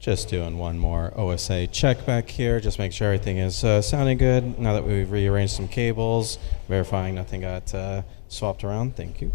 Just doing one more OSA check back here. Just make sure everything is sounding good. Now that we've rearranged some cables, verifying nothing got swapped around. Thank you.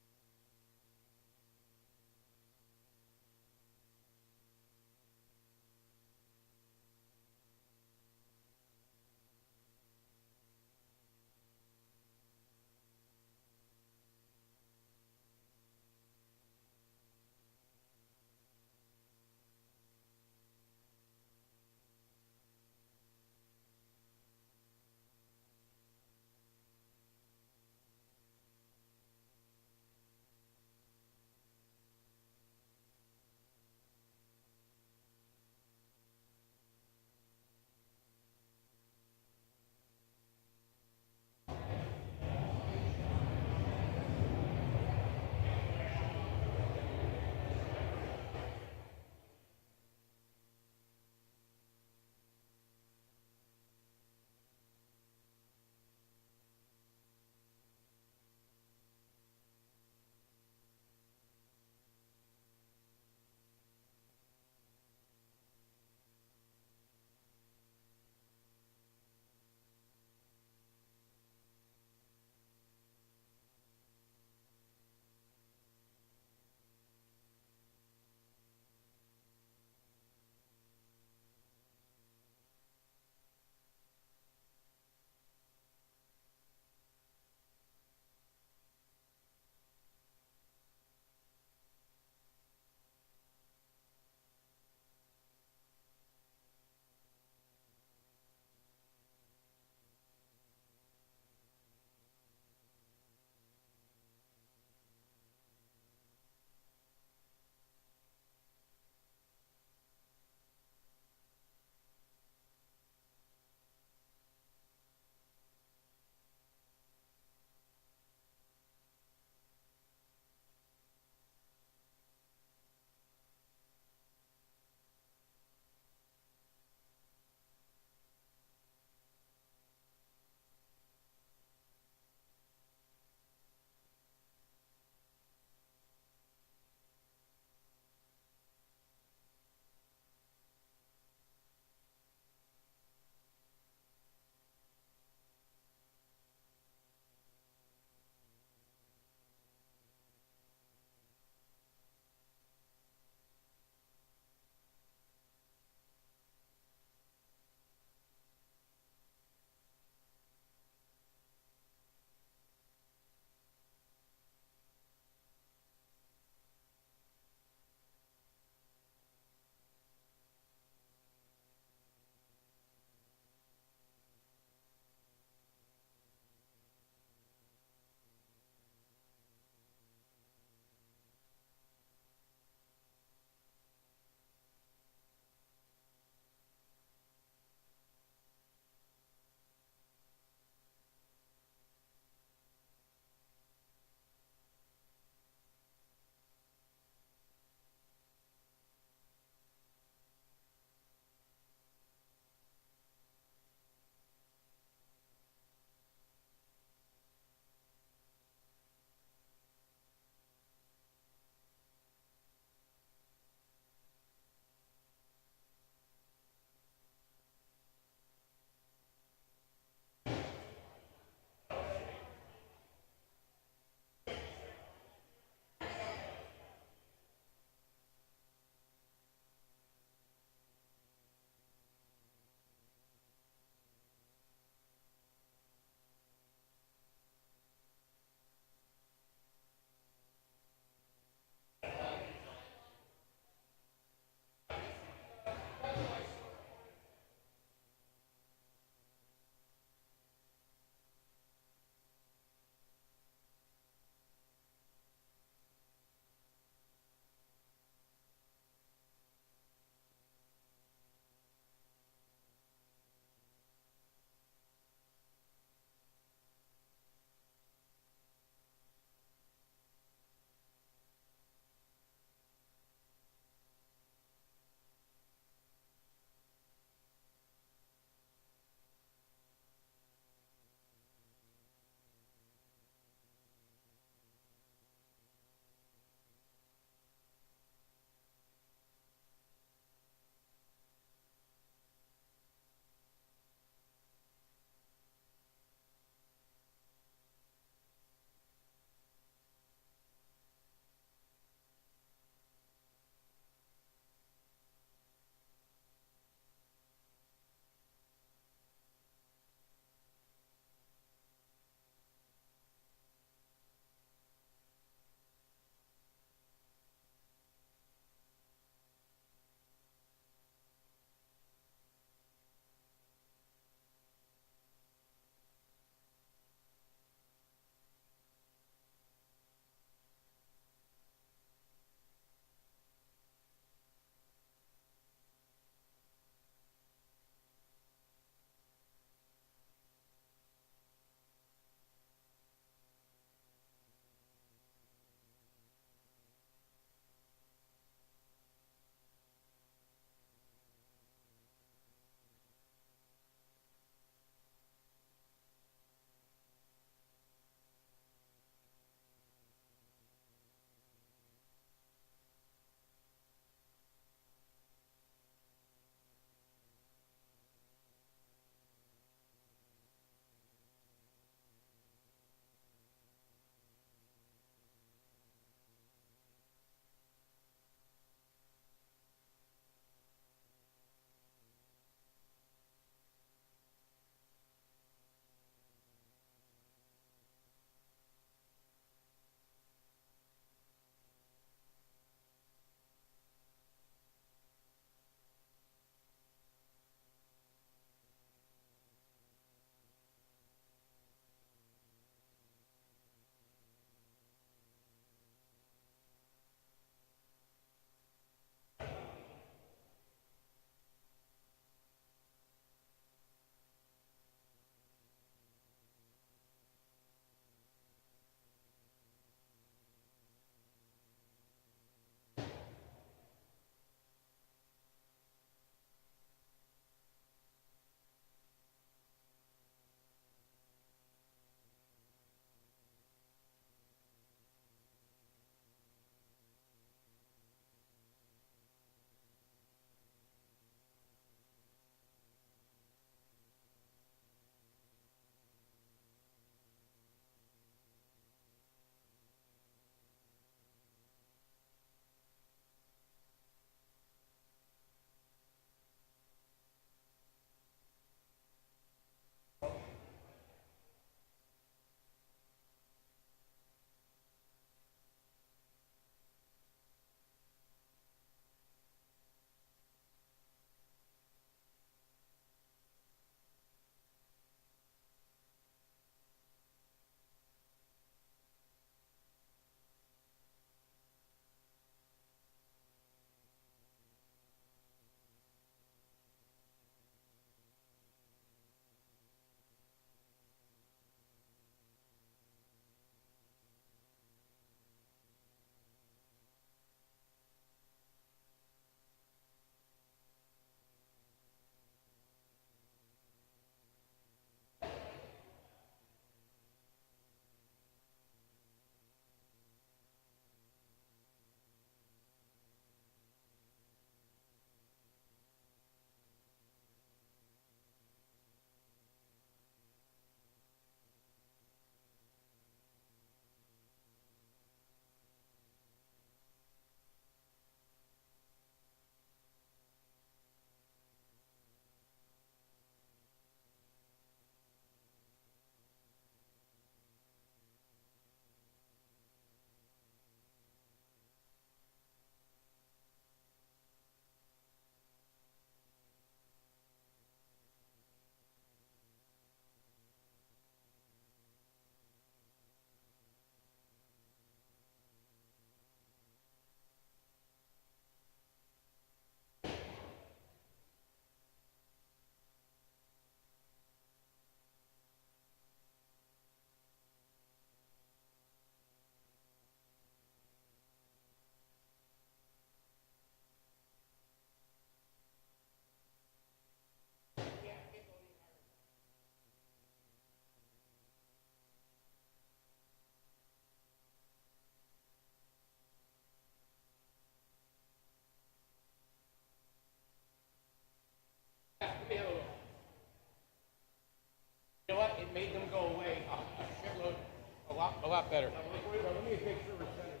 Better. Let me make sure we're centered.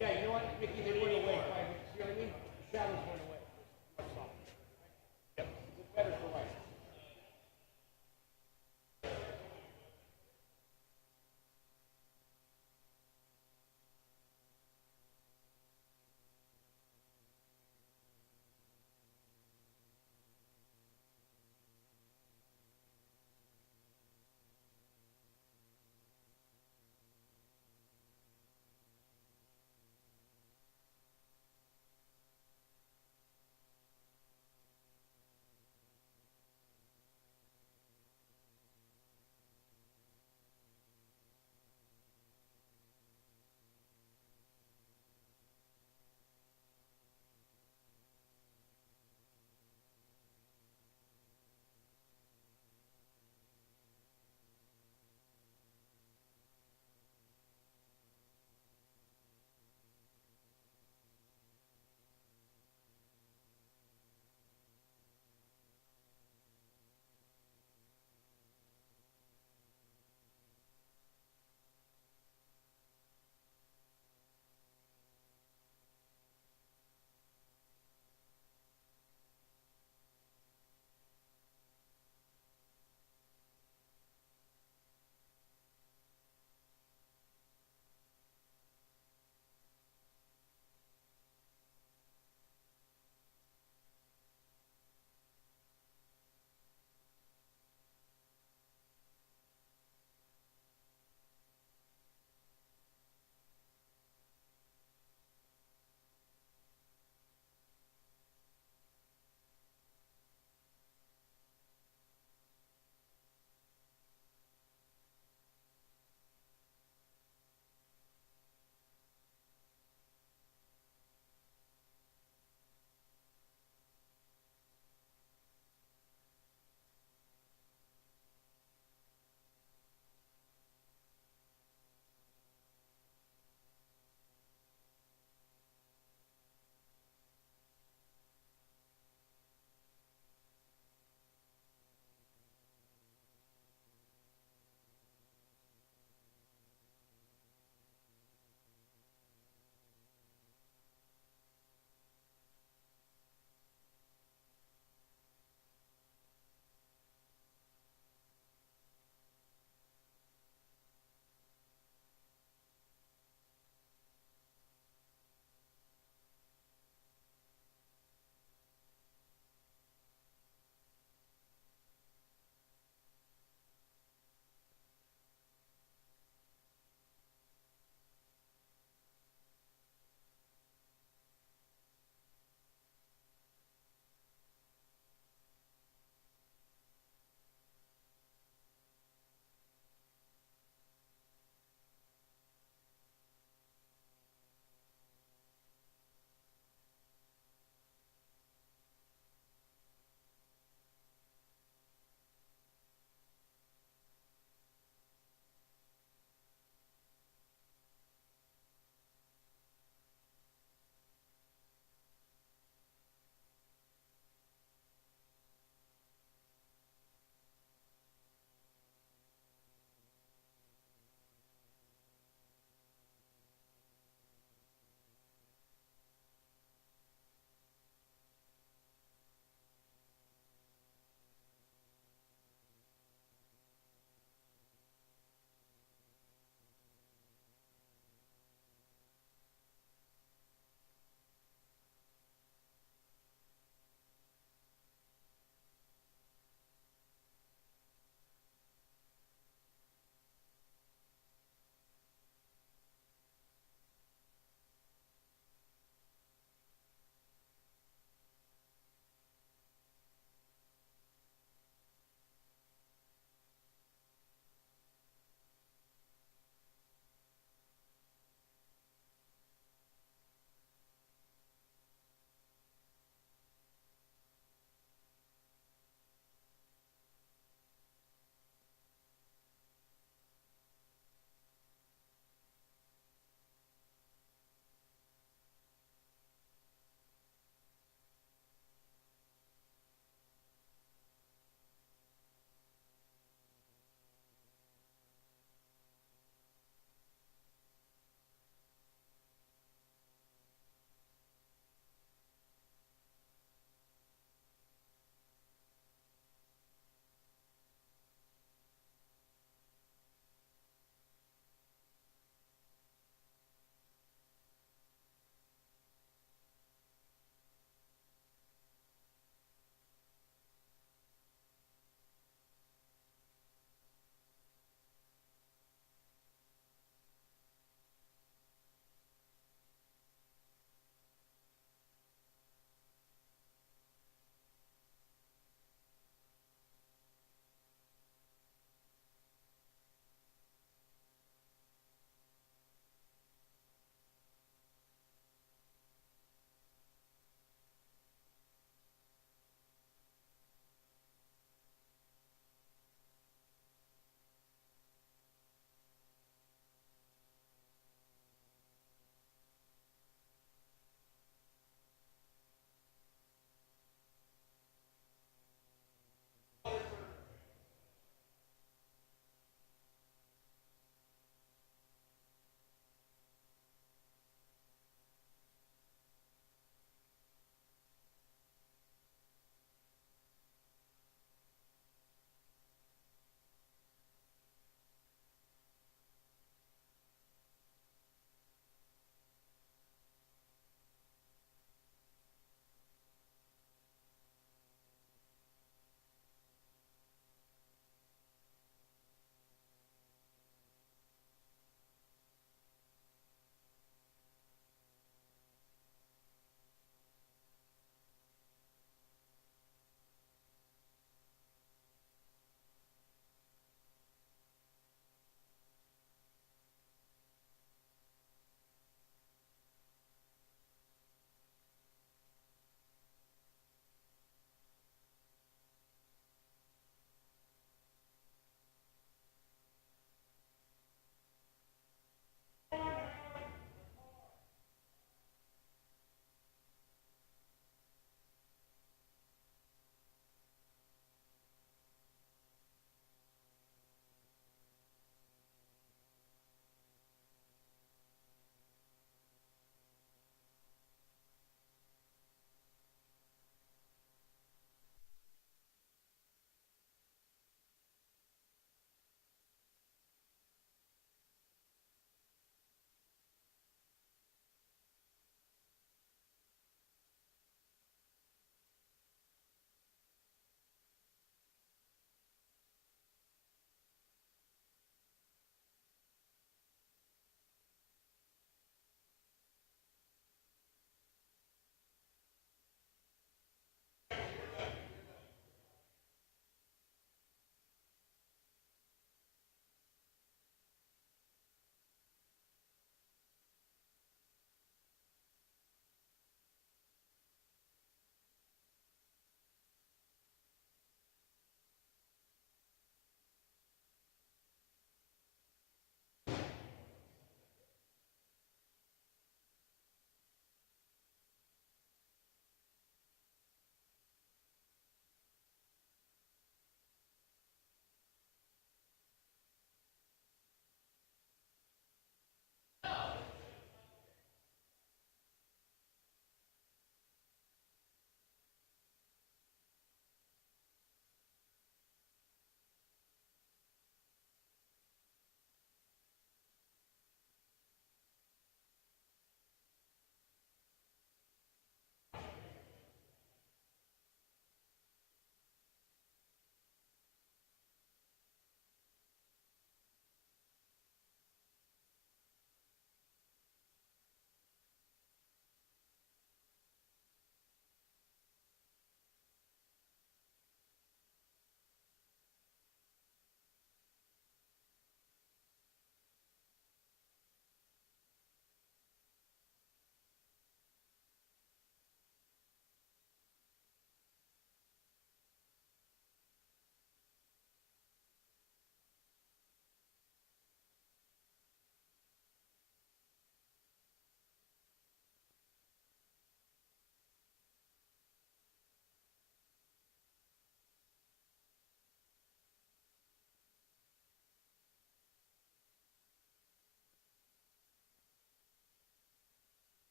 Yeah, you know what, Mickey, they went away. See what I mean? The shadows went away. Yep. It's better for right.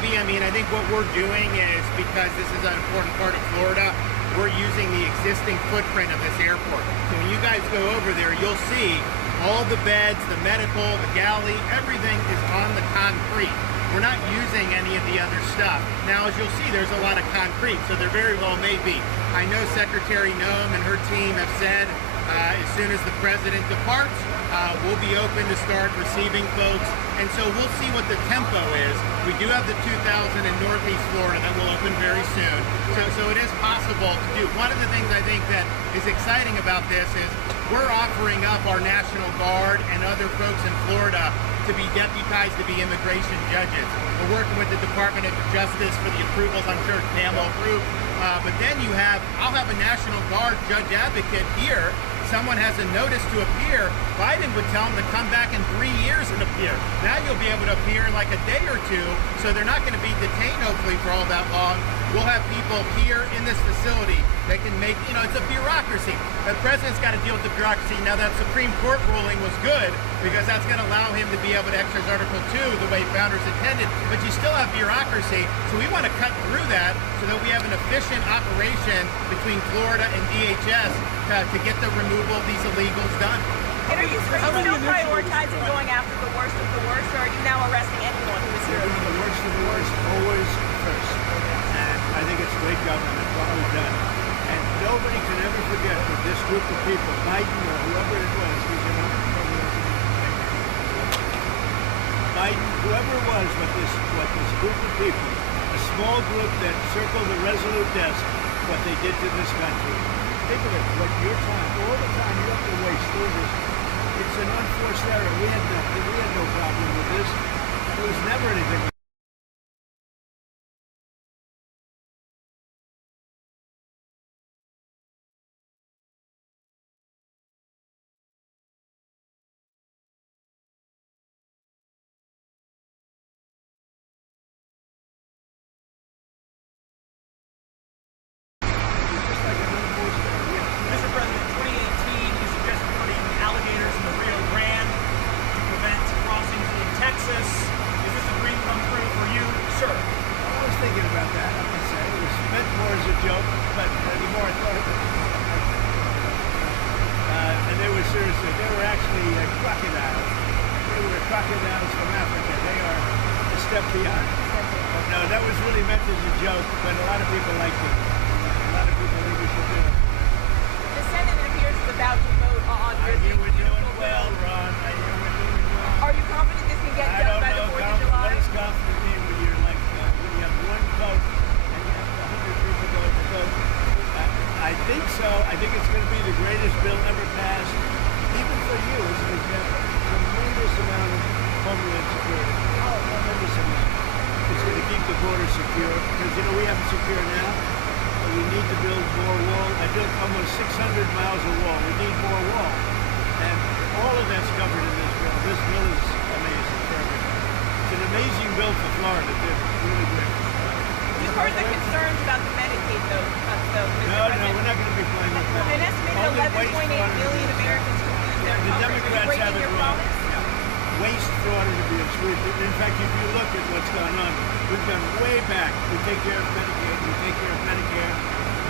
maybe. I mean, I think what we're doing is, because this is an important part of Florida, we're using the existing footprint of this airport. So when you guys go over there, you'll see all the beds, the medical, the galley, everything is on the concrete. We're not using any of the other stuff. Now, as you'll see, there's a lot of concrete, so there very well may be. I know Secretary Noem and her team have said as soon as the president departs, we'll be open to start receiving folks, and so we'll see what the tempo is. We do have the 2,000 in Northeast Florida that will open very soon, so it is possible to do. One of the things I think that is exciting about this is we're offering up our National Guard and other folks in Florida to be deputized to be immigration judges. We're working with the Department of Justice for the approvals. I'm sure Pam will approve. But then I'll have a National Guard judge advocate here. Someone has a notice to appear. Biden would tell them to come back in 3 years and appear. Now you'll be able to appear in like a day or two, so they're not going to be detained hopefully for all that long. We'll have people here in this facility that can make, it's a bureaucracy. The president's got to deal with the bureaucracy. Now that Supreme Court ruling was good because that's going to allow him to be able to exercise Article 2 the way founders intended, but you still have bureaucracy. So we want to cut through that so that we have an efficient operation between Florida and DHS to get the removal of these illegals done. And are you still prioritizing going after the worst of the worst, or are you now arresting anyone who is here? The worst of the worst, always first. And I think it's great government, what we've done. And nobody can ever forget that this group of people, Biden or whoever it was, Biden, whoever it was, what this group of people, a small group that circled the Resolute desk, what they did to this country. Think of it, what your time, all the time you have to waste through this. It's an unforced error. We had no problem with this. There was never anything. Mr. President, 2018, you suggested putting alligators in the Rio Grande to prevent crossings in Texas. Is this a dream come true for you, sir? I was thinking about that, I must say. It was meant more as a joke, but the more I thought of it, and they were seriously, they were actually crocodiles. They were crocodiles from Africa. They are a step beyond. But no, that was really meant as a joke, but a lot of people liked it. A lot of people think we should do it. The Senate, it appears, is about to vote on I your hear we're doing beautiful well, bill. Ron. I hear we're doing well. Are you confident this can get I done don't by the know. 4th of July? What does confident mean when you're like, when you have one vote and you have 100 people going to vote? I think so. I think it's going to be the greatest bill ever passed, even for you, as an example. Tremendous amount of homeland security. Oh, tremendous amount. It's going to keep the border secure, because, we have it secure now. But we need to build more wall. I built almost 600 miles of wall. We need more wall. And all of that's covered in this bill. This bill is amazing for everybody. It's an amazing bill for Florida, too. Really great. You've heard the concerns about the Medicaid, though, Mr. No, President. we're not going to be playing with that. An estimated 11.8 million Americans who lose their The coverage. Are you Democrats have breaking it your wrong. promise? Waste, fraud, and abuse. In fact, if you look at what's gone on, we've gone way back. We take care of Medicaid, we take care of Medicare.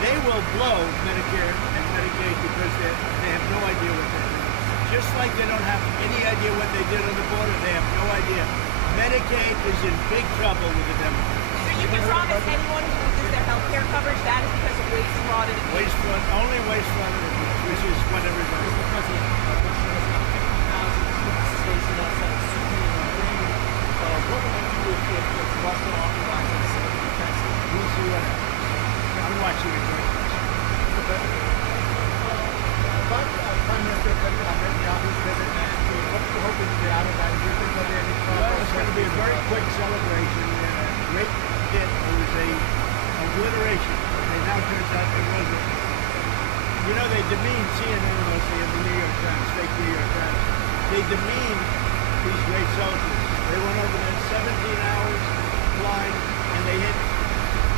They will blow Medicare and Medicaid because they have no idea what they're doing. Just like they don't have any idea what they did on the border, they have no idea. Medicaid is in big trouble with the Democrats. So you can promise anyone who loses their health care coverage that is because of waste, fraud, and abuse? Waste, fraud, only waste, fraud, and abuse, which is what everybody Mr. President, what would you do if Russia authorizes Texas? We'll see what happens. I'm watching it very closely. Prime Minister Netanyahu's visit next week. What are you hoping to get out of that? Do you think there'll be any Well, it's going to be a very quick celebration. Great hit. It was a obliteration. And now it turns out it wasn't. They demean CNN mostly in the New York Times, fake New York Times. They demean these great soldiers. They went over there 17 hours flying, and they hit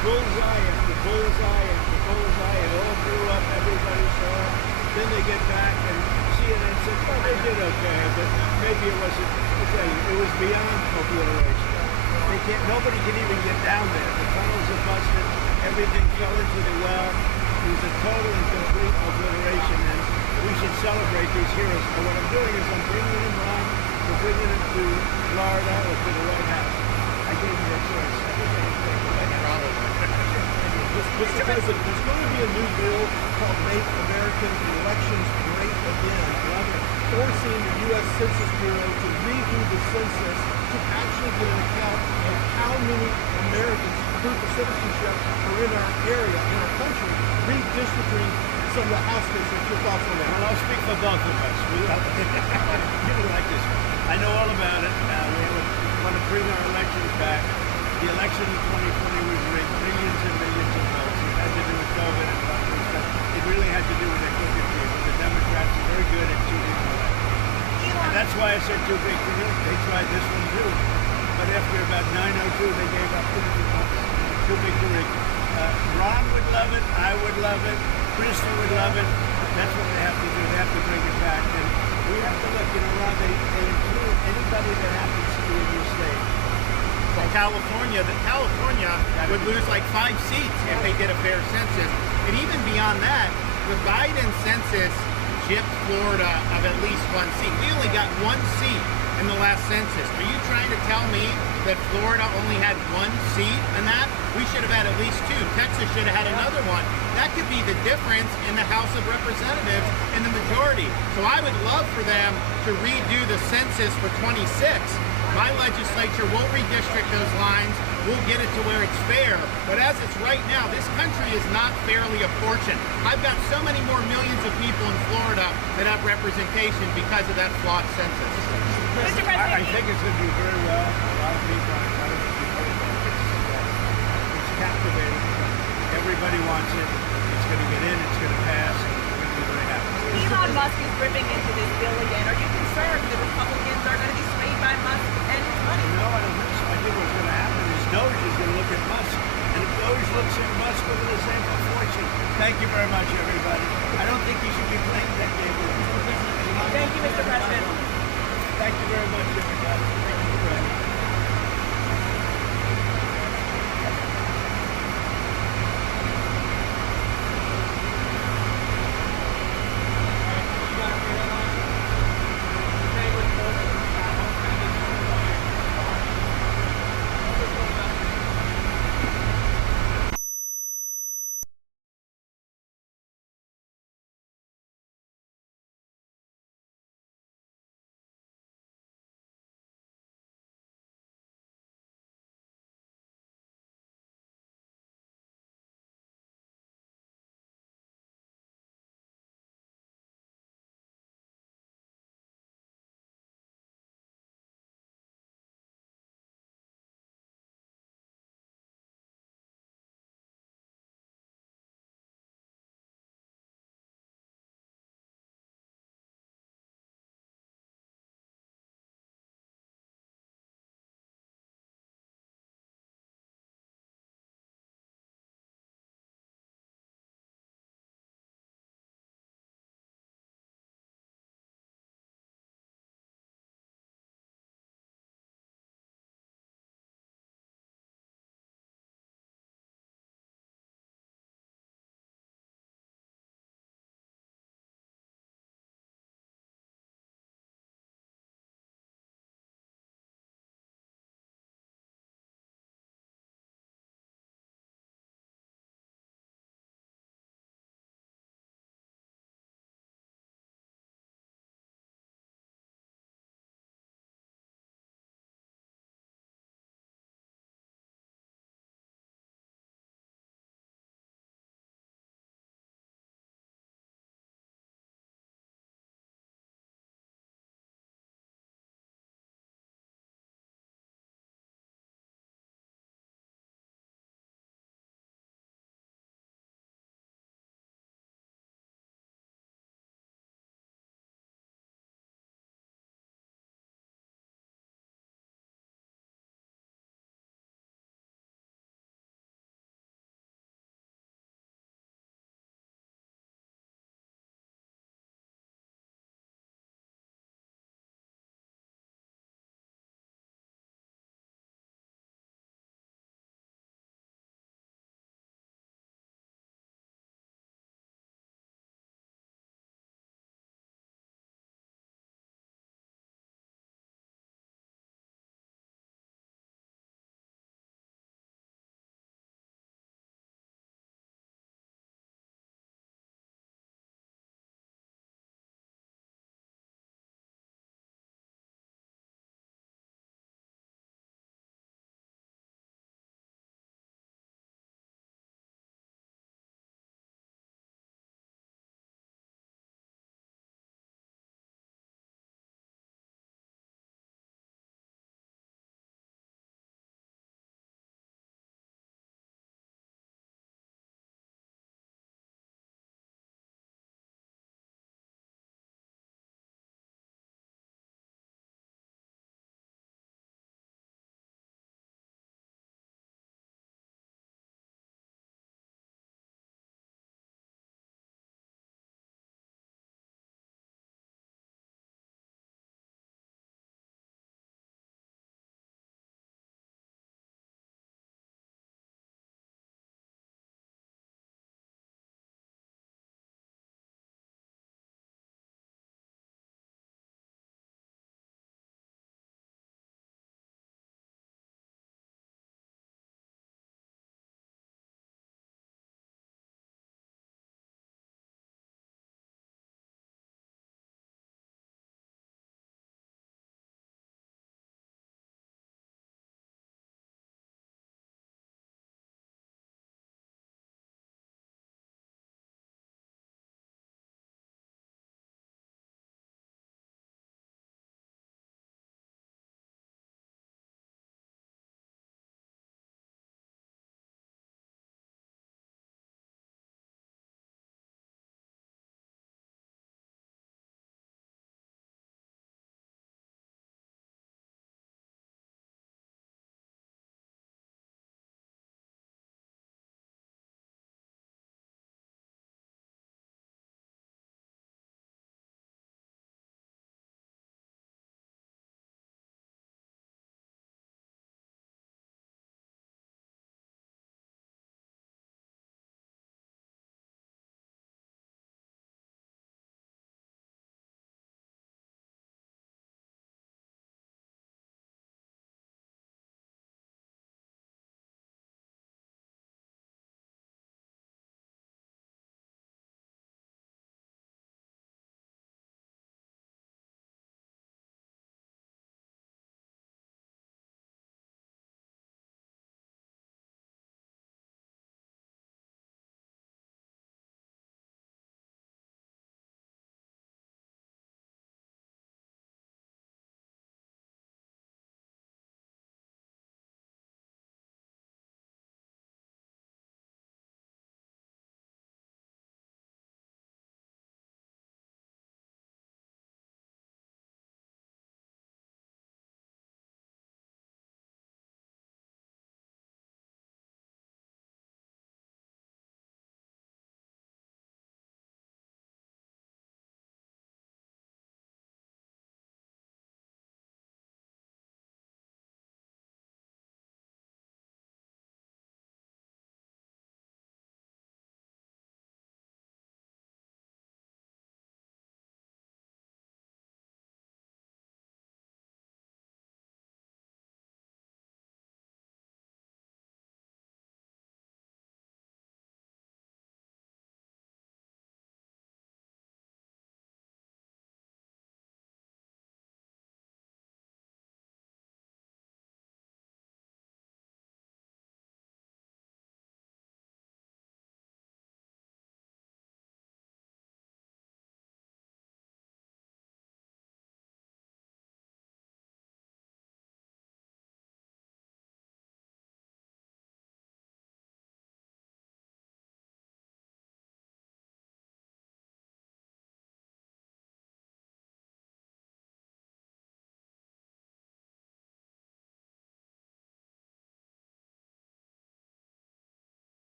bullseye after bullseye after bullseye. It all blew up. Everybody saw it. Then they get back, and CNN said, well, they did okay, but maybe it wasn't, it was beyond obliteration. They can't. Nobody can even get down there. The tunnels are busted. Everything fell into the well. It was a total and complete obliteration, and we should celebrate these heroes. And what I'm doing is I'm bringing them on. We're bringing them to Florida or to the White House. I gave you a choice. I think I can take the White House. Mr. President, there's going to be a new bill called Make American Elections Great Again, forcing the U.S. Census Bureau to redo the census to actually get an account of how many Americans, proof of citizenship, are in our area, in our country, redistricting some of the House districts. Your thoughts on that? Well, I'll speak for both of us. You like this. I know all about it. We want to bring our elections back. The election in 2020 was rigged, millions and millions of votes. It had to do with COVID and other stuff. It really had to do with their crooked people. The Democrats are very good at cheating the election. And that's why I said too big to win. They tried this one too. But after about 9:02, they gave up too big to rig. Ron would love it. I would love it. Christie would love it. That's what they have to do. They have to bring it back. And we have to look, Ron, they include anybody that happens to be in your state. California would lose like 5 seats if they did a fair census. And even beyond that, the Biden census gypped Florida of at least 1 seat. We only got 1 seat in the last census. Are you trying to tell me that Florida only had 1 seat in that? We should have had at least 2. Texas should have had another one. That could be the difference in the House of Representatives in the majority. So I would love for them to redo the census for 26. My legislature will redistrict those lines. We'll get it to where it's fair. But as it's right now, this country is not fairly apportioned. I've got so many more millions of people in Florida that have representation because of that flawed census. Mr. President, I think it's going to do very well. A lot of people are excited. It's captivating. Everybody wants it. It's going to get in. It's going to pass. We're going to be very happy. Elon Musk is ripping into this bill again. Are you concerned the Republicans are going to be swayed by Musk and his money? No, I don't think so. I think what's going to happen is Doge is going to look at Musk. And if Doge looks at Musk with the same fortune. Thank you very much, everybody. I don't think you should be playing that game. Thank you, Mr. President. Thank you very much, everybody. Thank you for having me.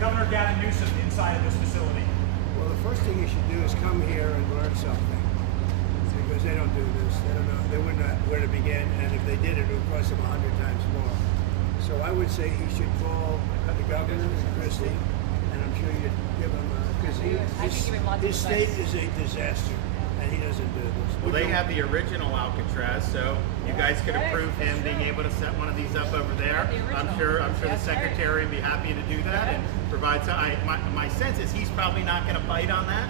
Governor Gavin Newsom inside of this facility? Well, the first thing you should do is come here and learn something, because they don't do this. They don't know. They wouldn't know where to begin, and if they did, it would cost them 100 times more. So I would say he should call the governor and Christie, and I'm sure you'd give him because his state is a disaster, and he doesn't do this. Well, they have the original Alcatraz, so you guys could approve him being able to set one of these up over there. I'm sure the secretary would be happy to do that and provide some. My sense is he's probably not going to bite on that,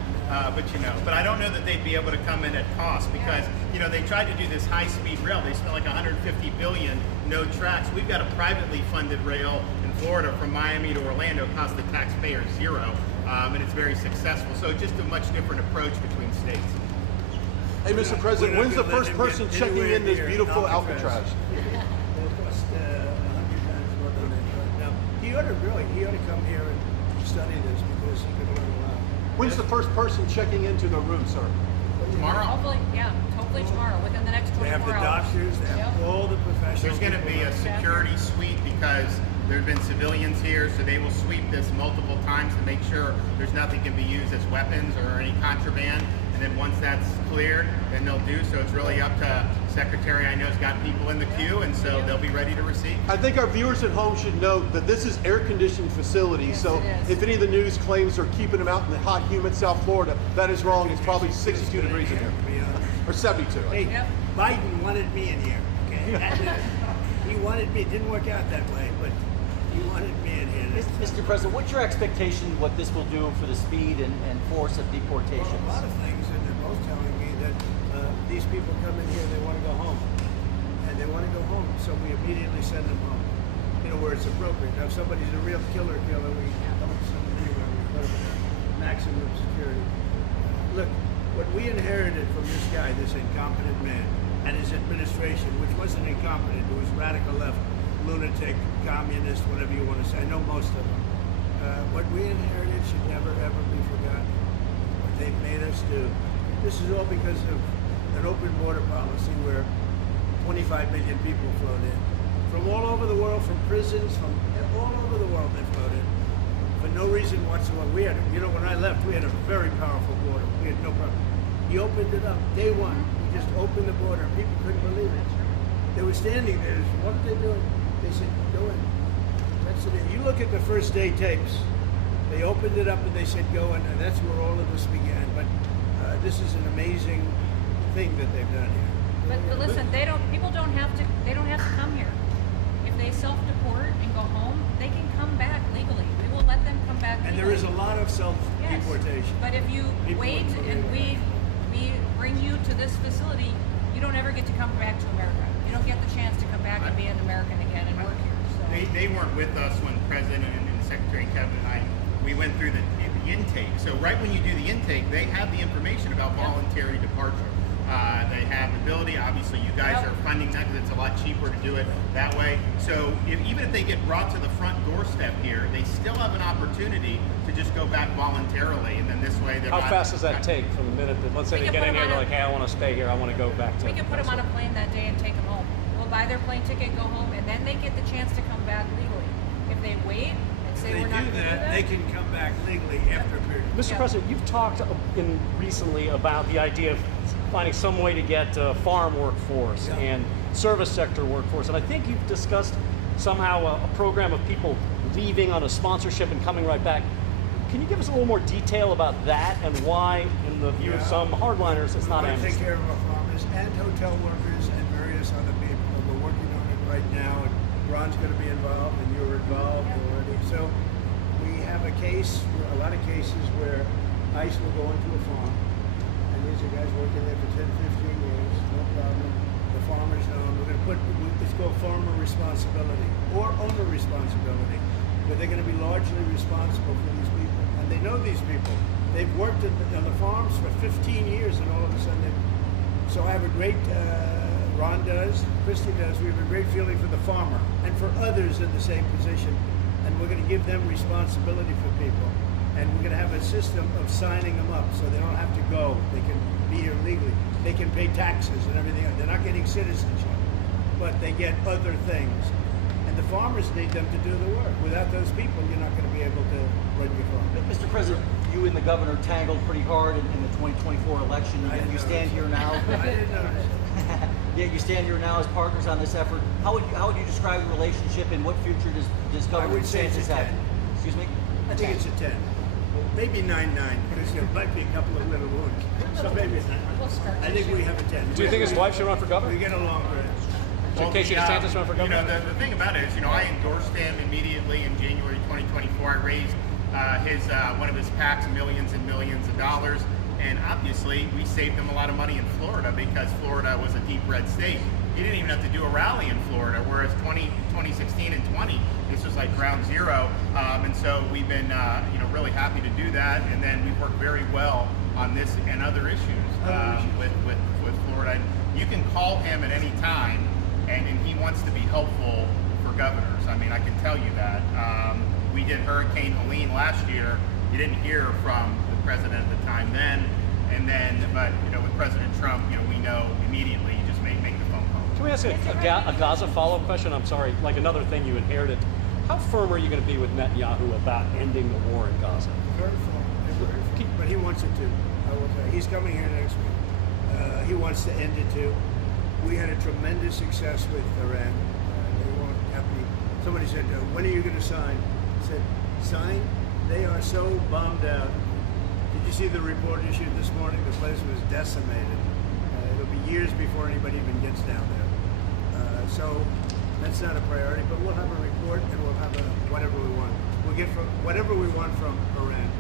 but I don't know that they'd be able to come in at cost because they tried to do this high-speed rail. They spent like $150 billion, no tracks. We've got a privately funded rail in Florida from Miami to Orlando, cost the taxpayer $0, and it's very successful. So just a much different approach between states. Hey, Mr. President, when's the first person checking in this beautiful Alcatraz? It'll cost 100 times more than that. Now, he ought to come here and study this because he could learn a lot. When's the first person checking into the room, sir? Tomorrow. Hopefully tomorrow, within the next 24 They have the hours. doctors, they have all the professionals. There's going to be a security sweep because there have been civilians here, so they will sweep this multiple times to make sure there's nothing can be used as weapons or any contraband. And then once that's cleared, then they'll do. So it's really up to Secretary. I know has got people in the queue, and so they'll be ready to receive. I think our viewers at home should note that this is air-conditioned facility, so if any of the news claims they're keeping them out in the hot, humid South Florida, that is wrong. It's probably 62 degrees in here, or 72. Hey, Biden wanted me in here. Okay, he wanted me. It didn't work out that way, but he wanted me in here. Mr. President, what's your expectation what this will do for the speed and force of deportations? Well, a lot of things, and they're both telling me that these people come in here, they want to go home, and they want to go home, so we immediately send them home. Where it's appropriate. Now, if somebody's a real killer, we don't send them anywhere. We put them in maximum security. Look, what we inherited from this guy, this incompetent man, and his administration, which wasn't incompetent, it was radical left, lunatic, communist, whatever you want to say. I know most of them. What we inherited should never, ever be forgotten. What they've made us do. This is all because of an open border policy where 25 million people flowed in. From all over the world, from prisons, from all over the world they flowed in. For no reason whatsoever. We had, when I left, we had a very powerful border. We had no problem. He opened it up. Day one, he just opened the border. People couldn't believe it. They were standing there. What are they doing? They said, go in. That's it. You look at the first day tapes. They opened it up and they said, go in. And that's where all of this began. But this is an amazing thing that they've done here. But listen, people don't have to come here. If they self-deport and go home, they can come back legally. We will let them come back legally. And there is a lot of self-deportation. Yes. But if you wait and we bring you to this facility, you don't ever get to come back to America. You don't get the chance to come back and be an American again and work here. So. They weren't with us when the President and Secretary Kevin and we went through the intake. So right when you do the intake, they have the information about voluntary departure. They have the ability. Obviously, you guys are funding that because it's a lot cheaper to do it that way. So even if they get brought to the front doorstep here, they still have an opportunity to just go back voluntarily, and then this way they're How not, fast does that take from the minute that, let's say they get in here, they're like, hey, I want to stay here, I want to go back to... We can put them on a plane that day and take them home. We'll buy their plane ticket, go home, and then they get the chance to come back legally. If they wait and say we're not going to do that, they can come back legally after a period. Mr. President, you've talked recently about the idea of finding some way to get farm workforce and service sector workforce, and I think you've discussed somehow a program of people leaving on a sponsorship and coming right back. Can you give us a little more detail about that and why, in the view of some hardliners, it's not amnesty? Take care of our farmers and hotel workers and various other people. We're working on it right now, and Ron's going to be involved, and you're involved already. So we have a lot of cases where ICE will go into a farm, and these are guys working there for 10, 15 years, no problem. The farmers know them. We're going to put, it's called farmer responsibility or owner responsibility, where they're going to be largely responsible for these people. And they know these people. They've worked on the farms for 15 years, and all of a sudden so I have a great, Ron does, Christie does, we have a great feeling for the farmer and for others in the same position. And we're going to give them responsibility for people. And we're going to have a system of signing them up so they don't have to go. They can be here legally. They can pay taxes and everything else. They're not getting citizenship, but they get other things. And the farmers need them to do the work. Without those people, you're not going to be able to President, you and the governor tangled pretty hard in the 2024 election. And you stand here now. I didn't notice. Yeah, you stand here now as partners on this effort. How would you describe the relationship, and what future does Governor would say it's DeSantis a have? 10. Excuse me? I think it's a 10. Maybe 9-9, because there might be a couple of little wounds. So maybe it's 9. I think we have a 10. Do you think his wife should run for governor? We get along great. Should Casey DeSantis run for governor? The thing about it is, I endorsed him immediately in January 2024. I raised one of his PACs millions and millions of dollars, and obviously we saved him a lot of money in Florida because Florida was a deep red state. He didn't even have to do a rally in Florida, whereas 2016 and 20, this was like ground zero. And so we've been really happy to do that, and then we've worked very well on this and other issues with Florida. And you can call him at any time, and he wants to be helpful for governors. I mean, I can tell you that. We did Hurricane Helene last year. You didn't hear from the president at the time then, but with President Trump, we know immediately. You just make the phone call. Can we ask a Gaza follow-up question? I'm sorry, like another thing you inherited. How firm are you going to be with Netanyahu about ending the war in Gaza? Very full. But he wants it to. I will tell you. He's coming here next week. He wants to end it too. We had a tremendous success with Iran. They weren't happy. Somebody said, when are you going to sign? I said, sign? They are so bummed out. Did you see the report issued this morning? The place was decimated. It'll be years before anybody even gets down there. So that's not a priority, but we'll have a report and we'll have whatever we want. We'll get from whatever we want from Iran.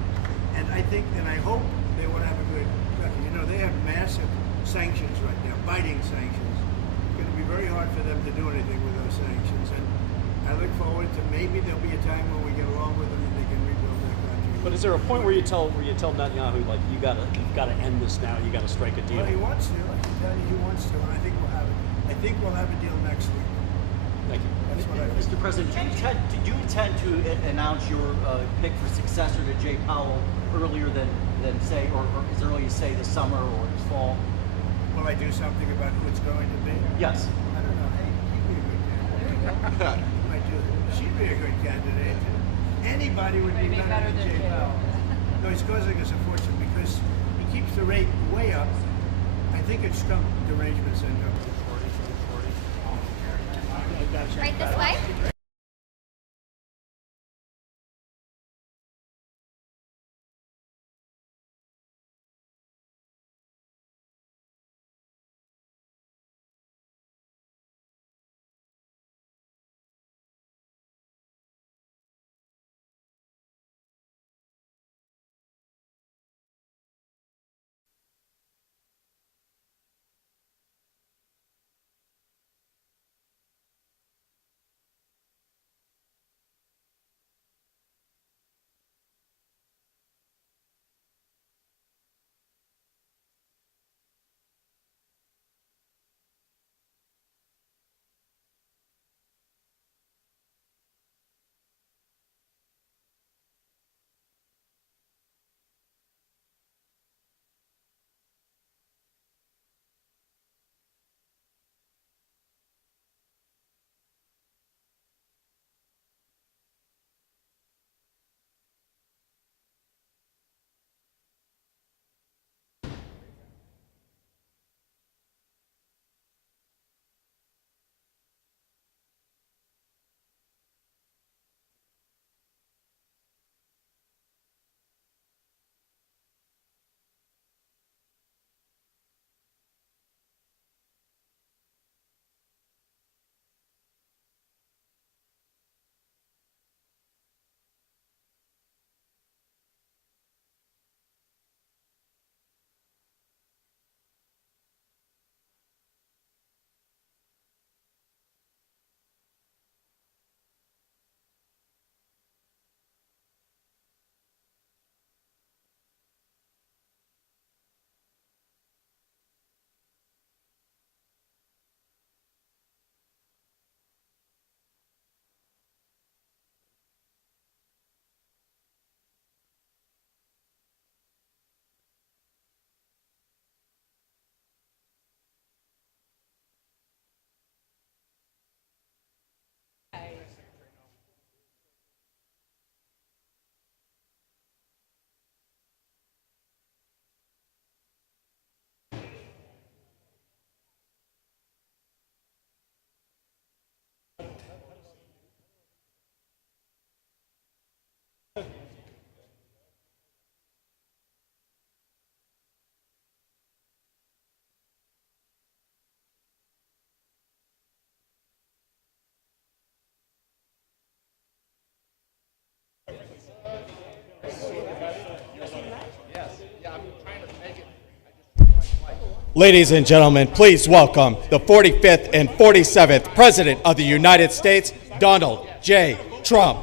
And I think, and I hope they want to have a good record. They have massive sanctions right now, biting sanctions. It's going to be very hard for them to do anything with those sanctions. And I look forward to maybe there'll be a time when we get along with them and they can rebuild their country. But is there a point where you tell Netanyahu, like, you've got to end this now, you got to strike a deal? Well, he wants to. I can tell you he wants to, and I think we'll have it. I think we'll have a deal next week. Thank you. That's what I think. Mr. President, do you intend to announce your pick for successor to Jay Powell earlier than say, or as early as say this summer or this fall? Will I do something about who it's going to be? Yes. I don't know. Hey, she'd be a good candidate. I do. She'd be a good candidate. Anybody would be better than Jay Powell. No, he's causing us a fortune because he keeps the rate way up. I think it's Trump derangement syndrome. Right this way? Ladies and gentlemen, please welcome the 45th and 47th President of the United States, Donald J. Trump.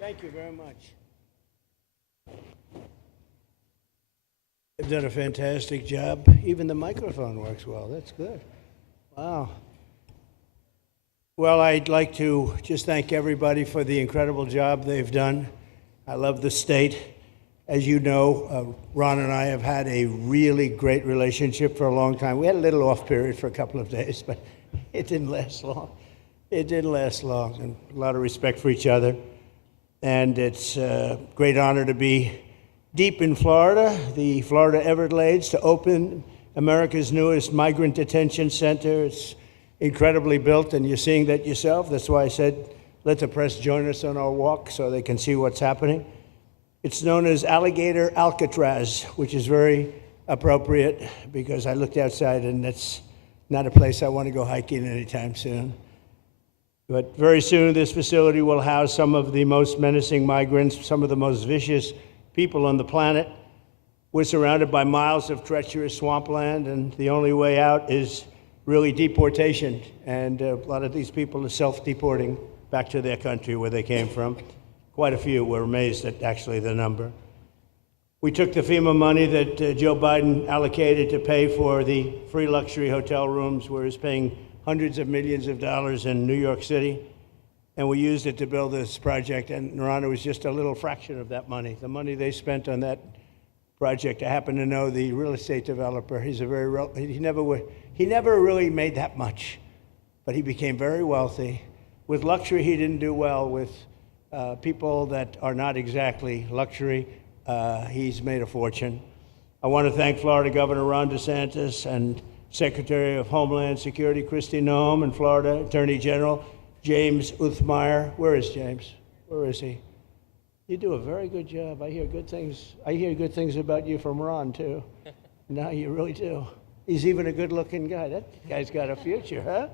Thank you very much. They've done a fantastic job. Even the microphone works well. That's good. Wow. Well, I'd like to just thank everybody for the incredible job they've done. I love the state. As you know, Ron and I have had a really great relationship for a long time. We had a little off period for a couple of days, but it didn't last long. It didn't last long, and a lot of respect for each other. And it's a great honor to be deep in Florida, the Florida Everglades, to open America's newest migrant detention center. It's incredibly built, and you're seeing that yourself. That's why I said, let the press join us on our walk so they can see what's happening. It's known as Alligator Alcatraz, which is very appropriate because I looked outside and that's not a place I want to go hiking anytime soon. But very soon this facility will house some of the most menacing migrants, some of the most vicious people on the planet. We're surrounded by miles of treacherous swampland, and the only way out is really deportation. And a lot of these people are self-deporting back to their country where they came from. Quite a few. We're amazed at actually the number. We took the FEMA money that Joe Biden allocated to pay for the free luxury hotel rooms, where he's paying hundreds of millions of dollars in New York City. And we used it to build this project, and Ron, was just a little fraction of that money. The money they spent on that project, I happen to know the real estate developer. He's a very, he never really made that much, but he became very wealthy. With luxury, he didn't do well. With people that are not exactly luxury, he's made a fortune. I want to thank Florida Governor Ron DeSantis and Secretary of Homeland Security Kristi Noem, and Florida Attorney General James Uthmeier. Where is James? Where is he? You do a very good job. I hear good things. I hear good things about you from Ron, too. No, you really do. He's even a good-looking guy. That guy's got a future, huh?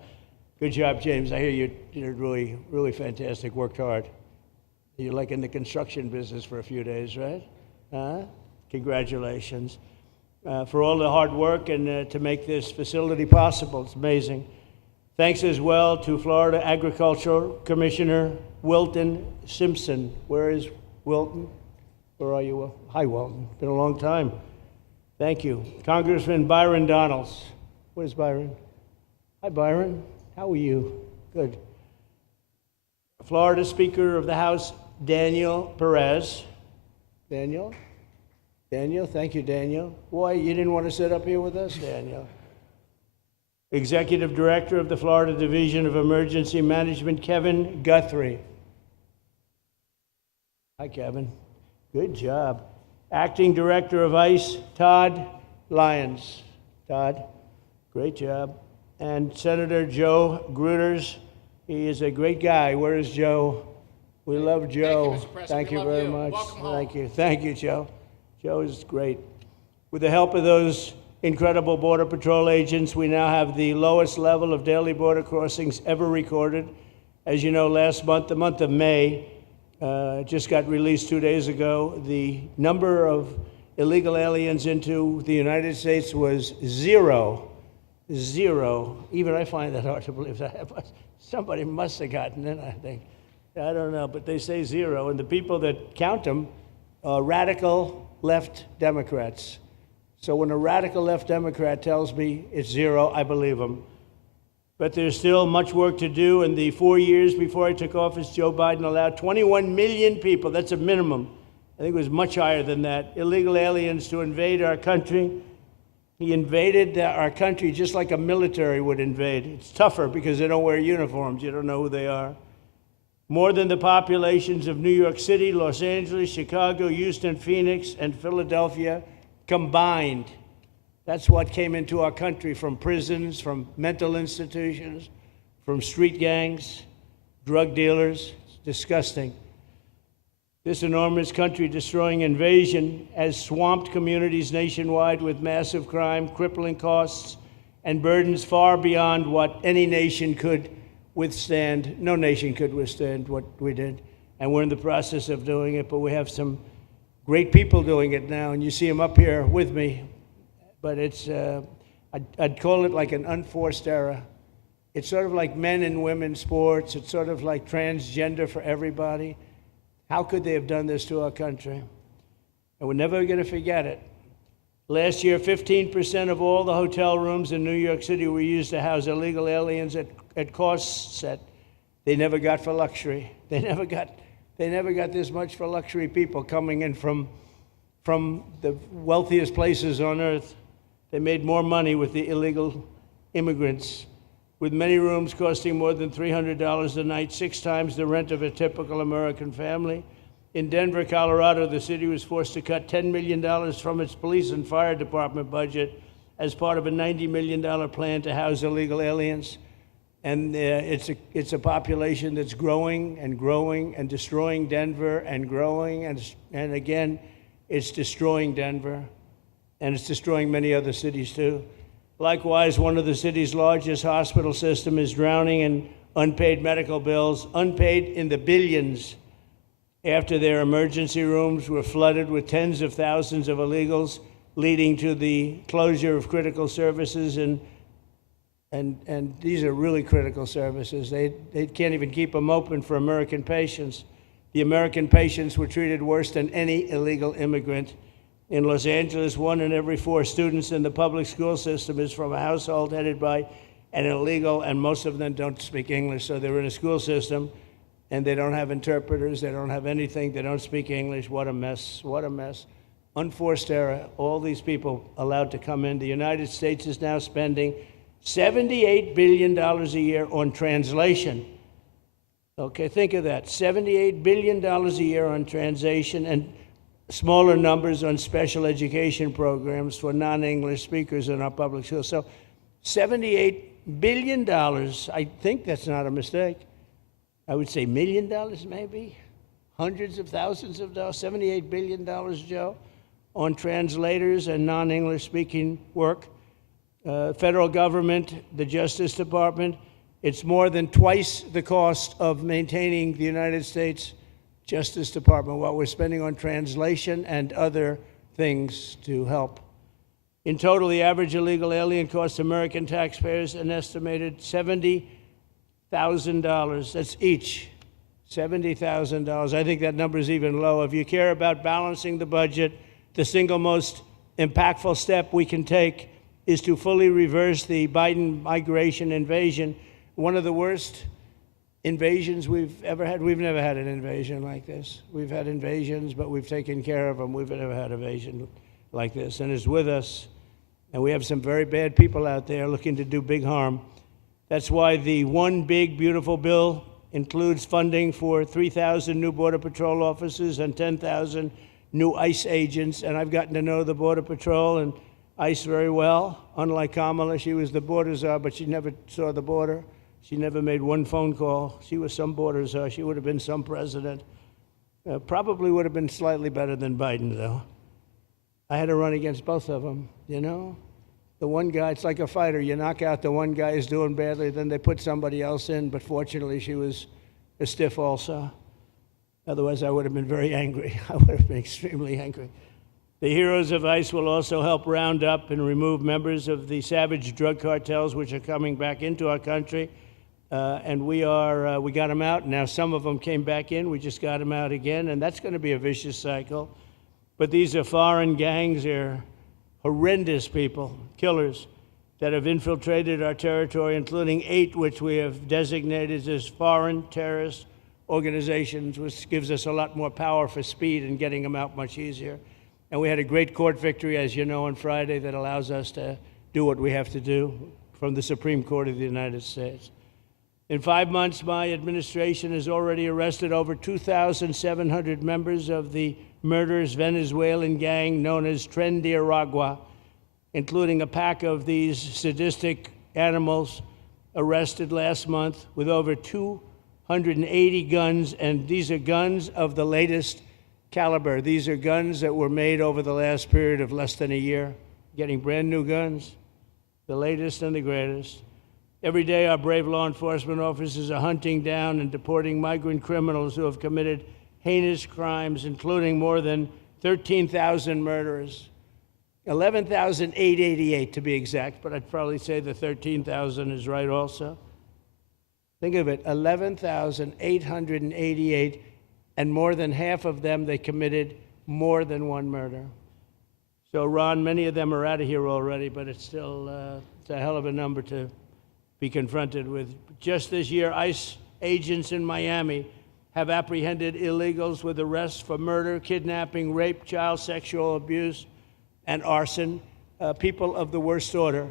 Good job, James. I hear you did really, really fantastic. Worked hard. You're like in the construction business for a few days, right? Huh? Congratulations. For all the hard work and to make this facility possible. It's amazing. Thanks as well to Florida Agricultural Commissioner Wilton Simpson. Where is Wilton? Where are you, Will? Hi, Wilton. Been a long time. Thank you. Congressman Byron Donalds. Where's Byron? Hi, Byron. How are you? Good. Florida Speaker of the House, Daniel Perez. Daniel? Daniel, thank you, Daniel. Why, you didn't want to sit up here with us, Daniel? Executive Director of the Florida Division of Emergency Management, Kevin Guthrie. Hi, Kevin. Good job. Acting Director of ICE, Todd Lyons. Todd, great job. And Senator Joe Gruters. He is a great guy. Where is Joe? We love Joe. Thank you, very much. Thank you. Thank you, Joe. Joe is great. With the help of those incredible Border Patrol agents, we now have the lowest level of daily border crossings ever recorded. As you know, last month, the month of May, just got released 2 days ago, the number of illegal aliens into the United States was zero. Zero. Even I find that hard to believe. Somebody must have gotten it, I think. I don't know, but they say zero. And the people that count them are radical left Democrats. So when a radical left Democrat tells me it's zero, I believe him. But there's still much work to do. In the 4 years before I took office, Joe Biden allowed 21 million people, that's a minimum, I think it was much higher than that, illegal aliens to invade our country. He invaded our country just like a military would invade. It's tougher because they don't wear uniforms. You don't know who they are. More than the populations of New York City, Los Angeles, Chicago, Houston, Phoenix, and Philadelphia combined. That's what came into our country from prisons, from mental institutions, from street gangs, drug dealers. It's disgusting. This enormous country-destroying invasion has swamped communities nationwide with massive crime, crippling costs, and burdens far beyond what any nation could withstand. No nation could withstand what we did. And we're in the process of doing it, but we have some great people doing it now, and you see them up here with me. But it's, I'd call it like an unforced era. It's sort of like men and women sports. It's sort of like transgender for everybody. How could they have done this to our country? And we're never going to forget it. Last year, 15% of all the hotel rooms in New York City were used to house illegal aliens at costs that they never got for luxury. They never got this much for luxury people coming in from the wealthiest places on earth. They made more money with the illegal immigrants, with many rooms costing more than $300 a night, 6 times the rent of a typical American family. In Denver, Colorado, the city was forced to cut $10 million from its police and fire department budget as part of a $90 million plan to house illegal aliens. And it's a population that's growing and growing and destroying Denver and growing. And again, it's destroying Denver. And it's destroying many other cities, too. Likewise, one of the city's largest hospital system is drowning in unpaid medical bills, unpaid in the billions, after their emergency rooms were flooded with tens of thousands of illegals, leading to the closure of critical services. And these are really critical services. They can't even keep them open for American patients. The American patients were treated worse than any illegal immigrant. In Los Angeles, 1 in every 4 students in the public school system is from a household headed by an illegal, and most of them don't speak English, so they're in a school system, and they don't have interpreters, they don't have anything, they don't speak English. What a mess, what a mess. Unforced error, all these people allowed to come in. The United States is now spending $78 billion a year on translation. Okay, think of that, $78 billion a year on translation, and smaller numbers on special education programs for non-English speakers in our public schools. So $78 billion, I think that's not a mistake. I would say $1 million maybe, hundreds of thousands of dollars, $78 billion, Joe, on translators and non-English speaking work. Federal government, the Justice Department, it's more than twice the cost of maintaining the United States Justice Department, what we're spending on translation and other things to help. In total, the average illegal alien costs American taxpayers an estimated $70,000. That's each, $70,000. I think that number is even low. If you care about balancing the budget, the single most impactful step we can take is to fully reverse the Biden migration invasion. One of the worst invasions we've ever had. We've never had an invasion like this. We've had invasions, but we've taken care of them. We've never had an invasion like this, and it's with us. And we have some very bad people out there looking to do big harm. That's why the One Big Beautiful Bill includes funding for 3,000 new Border Patrol officers and 10,000 new ICE agents. And I've gotten to know the Border Patrol and ICE very well. Unlike Kamala, she was the border czar, but she never saw the border. She never made one phone call. She was some border czar. She would have been some president. Probably would have been slightly better than Biden, though. I had to run against both of them, you know? The one guy, it's like a fighter. You knock out the one guy who's doing badly, then they put somebody else in, but fortunately she was a stiff also. Otherwise, I would have been very angry. I would have been extremely angry. The heroes of ICE will also help round up and remove members of the savage drug cartels which are coming back into our country. And we got them out. Now some of them came back in. We just got them out again, and that's going to be a vicious cycle. But these are foreign gangs. They're horrendous people, killers, that have infiltrated our territory, including 8 which we have designated as foreign terrorist organizations, which gives us a lot more power for speed and getting them out much easier. And we had a great court victory, as you know, on Friday that allows us to do what we have to do from the Supreme Court of the United States. In 5 months, my administration has already arrested over 2,700 members of the murderous Venezuelan gang known as Tren de Aragua, including a pack of these sadistic animals arrested last month with over 280 guns, and these are guns of the latest caliber. These are guns that were made over the last period of less than a year, getting brand new guns. the latest and the greatest. Every day, our brave law enforcement officers are hunting down and deporting migrant criminals who have committed heinous crimes, including more than 13,000 murderers. 11,888 to be exact, but I'd probably say the 13,000 is right also. Think of it, 11,888, and more than half of them, they committed more than one murder. So, Ron, many of them are out of here already, but it's still it's a hell of a number to be confronted with. Just this year, ICE agents in Miami have apprehended illegals with arrests for murder, kidnapping, rape, child sexual abuse, and arson, people of the worst order.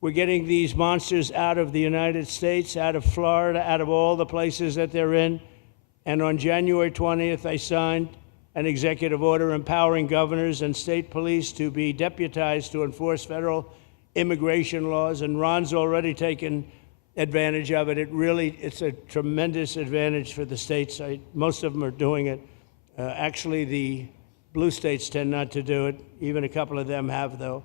We're getting these monsters out of the United States, out of Florida, out of all the places that they're in. And on January 20th, I signed an executive order empowering governors and state police to be deputized to enforce federal immigration laws, and Ron's already taken advantage of it. It's a tremendous advantage for the states. Most of them are doing it. Actually, the blue states tend not to do it. Even a couple of them have, though.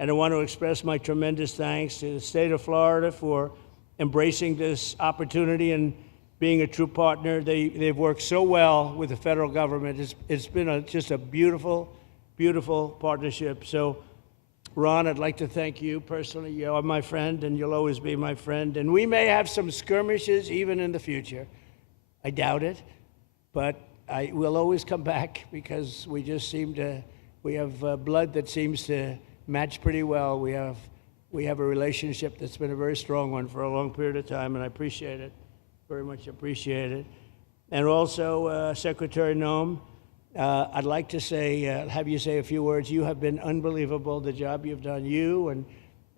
And I want to express my tremendous thanks to the state of Florida for embracing this opportunity and being a true partner. They've worked so well with the federal government. It's been just a beautiful, beautiful partnership. So, Ron, I'd like to thank you personally. You are my friend, and you'll always be my friend. And we may have some skirmishes even in the future. I doubt it, but we'll always come back because we just we have blood that seems to match pretty well. We have a relationship that's been a very strong one for a long period of time, and I appreciate it, very much appreciate it. And also, Secretary Noem, I'd like to have you say a few words. You have been unbelievable, the job you've done. You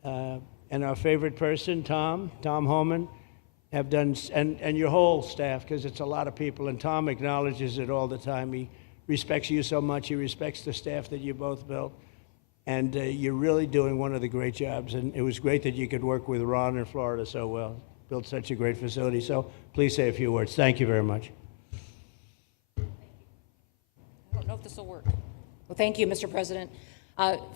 and our favorite person, Tom Homan, have done, and your whole staff, because it's a lot of people, and Tom acknowledges it all the time. He respects you so much. He respects the staff that you both built. And you're really doing one of the great jobs. And it was great that you could work with Ron in Florida so well, built such a great facility. So please say a few words. Thank you very much. I don't know if this will work. Well, thank you, Mr. President.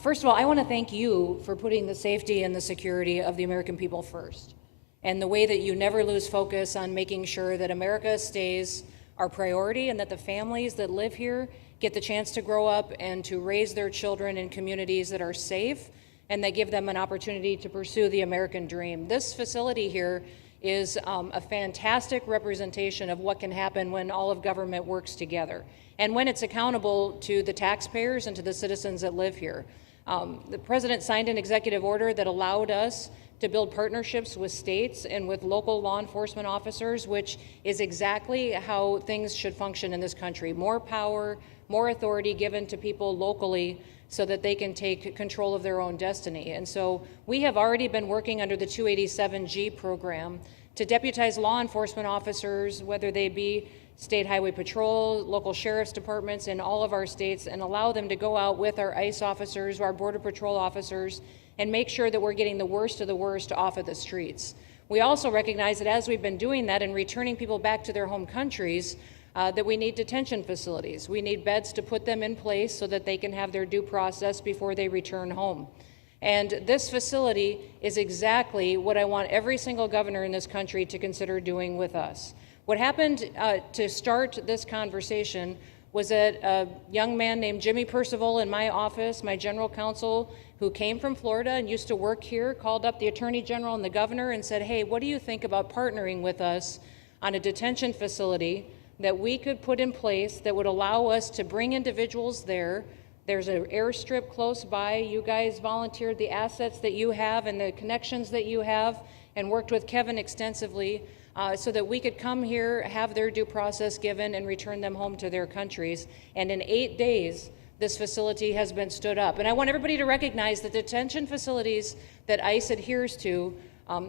First of all, I want to thank you for putting the safety and the security of the American people first, and the way that you never lose focus on making sure that America stays our priority and that the families that live here get the chance to grow up and to raise their children in communities that are safe and that give them an opportunity to pursue the American dream. This facility here is a fantastic representation of what can happen when all of government works together and when it's accountable to the taxpayers and to the citizens that live here. The president signed an executive order that allowed us to build partnerships with states and with local law enforcement officers, which is exactly how things should function in this country. More power, more authority given to people locally so that they can take control of their own destiny. And so we have already been working under the 287G program to deputize law enforcement officers, whether they be state highway patrol, local sheriff's departments in all of our states, and allow them to go out with our ICE officers, our border patrol officers, and make sure that we're getting the worst of the worst off of the streets. We also recognize that as we've been doing that and returning people back to their home countries, that we need detention facilities. We need beds to put them in place so that they can have their due process before they return home. And this facility is exactly what I want every single governor in this country to consider doing with us. What happened to start this conversation was that a young man named Jimmy Percival in my office, my general counsel, who came from Florida and used to work here, called up the Attorney General and the governor and said, hey, what do you think about partnering with us on a detention facility that we could put in place that would allow us to bring individuals there? There's an airstrip close by. You guys volunteered the assets that you have and the connections that you have and worked with Kevin extensively so that we could come here, have their due process given, and return them home to their countries. And in 8 days, this facility has been stood up. And I want everybody to recognize that detention facilities that ICE adheres to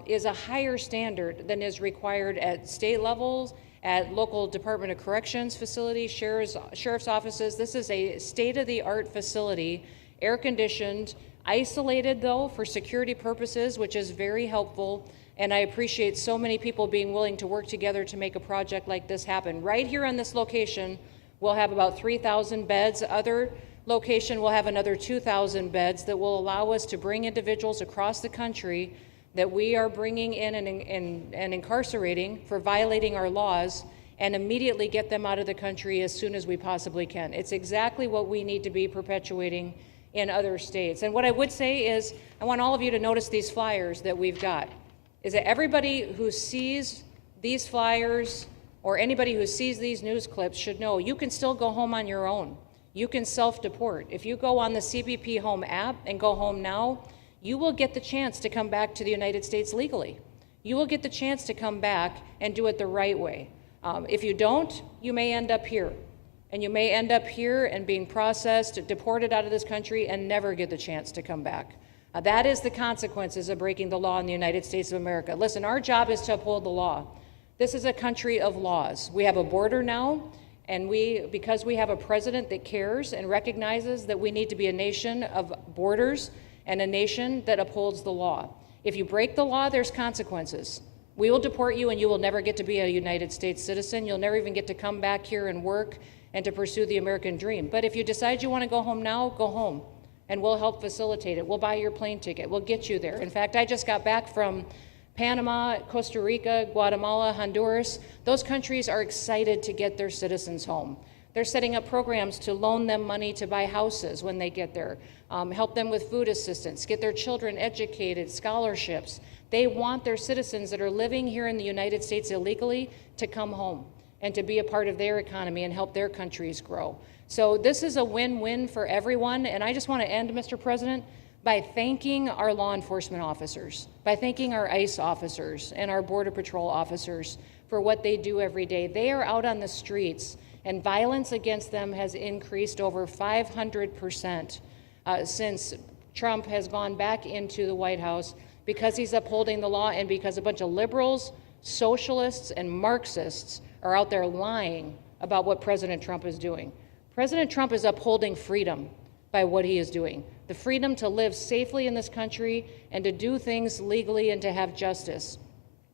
is a higher standard than is required at state levels, at local Department of Corrections facilities, sheriff's offices. This is a state-of-the-art facility, air-conditioned, isolated, though, for security purposes, which is very helpful. And I appreciate so many people being willing to work together to make a project like this happen. Right here on this location, we'll have about 3,000 beds. Other location will have another 2,000 beds that will allow us to bring individuals across the country that we are bringing in and incarcerating for violating our laws, and immediately get them out of the country as soon as we possibly can. It's exactly what we need to be perpetuating in other states. And what I would say is, I want all of you to notice these flyers that we've got, is that everybody who sees these flyers or anybody who sees these news clips should know you can still go home on your own. You can self-deport. If you go on the CBP Home app and go home now, you will get the chance to come back to the United States legally. You will get the chance to come back and do it the right way. If you don't, you may end up here. And you may end up here and being processed, deported out of this country, and never get the chance to come back. That is the consequences of breaking the law in the United States of America. Listen, our job is to uphold the law. This is a country of laws. We have a border now, and because we have a president that cares and recognizes that we need to be a nation of borders and a nation that upholds the law. If you break the law, there's consequences. We will deport you, and you will never get to be a United States citizen. You'll never even get to come back here and work and to pursue the American dream. But if you decide you want to go home now, go home, and we'll help facilitate it. We'll buy your plane ticket. We'll get you there. In fact, I just got back from Panama, Costa Rica, Guatemala, Honduras. Those countries are excited to get their citizens home. They're setting up programs to loan them money to buy houses when they get there, help them with food assistance, get their children educated, scholarships. They want their citizens that are living here in the United States illegally to come home and to be a part of their economy and help their countries grow. So this is a win-win for everyone, and I just want to end, Mr. President, by thanking our law enforcement officers, by thanking our ICE officers and our Border Patrol officers for what they do every day. They are out on the streets, and violence against them has increased over 500% since Trump has gone back into the White House, because he's upholding the law and because a bunch of liberals, socialists, and Marxists are out there lying about what President Trump is doing. President Trump is upholding freedom by what he is doing. The freedom to live safely in this country and to do things legally and to have justice.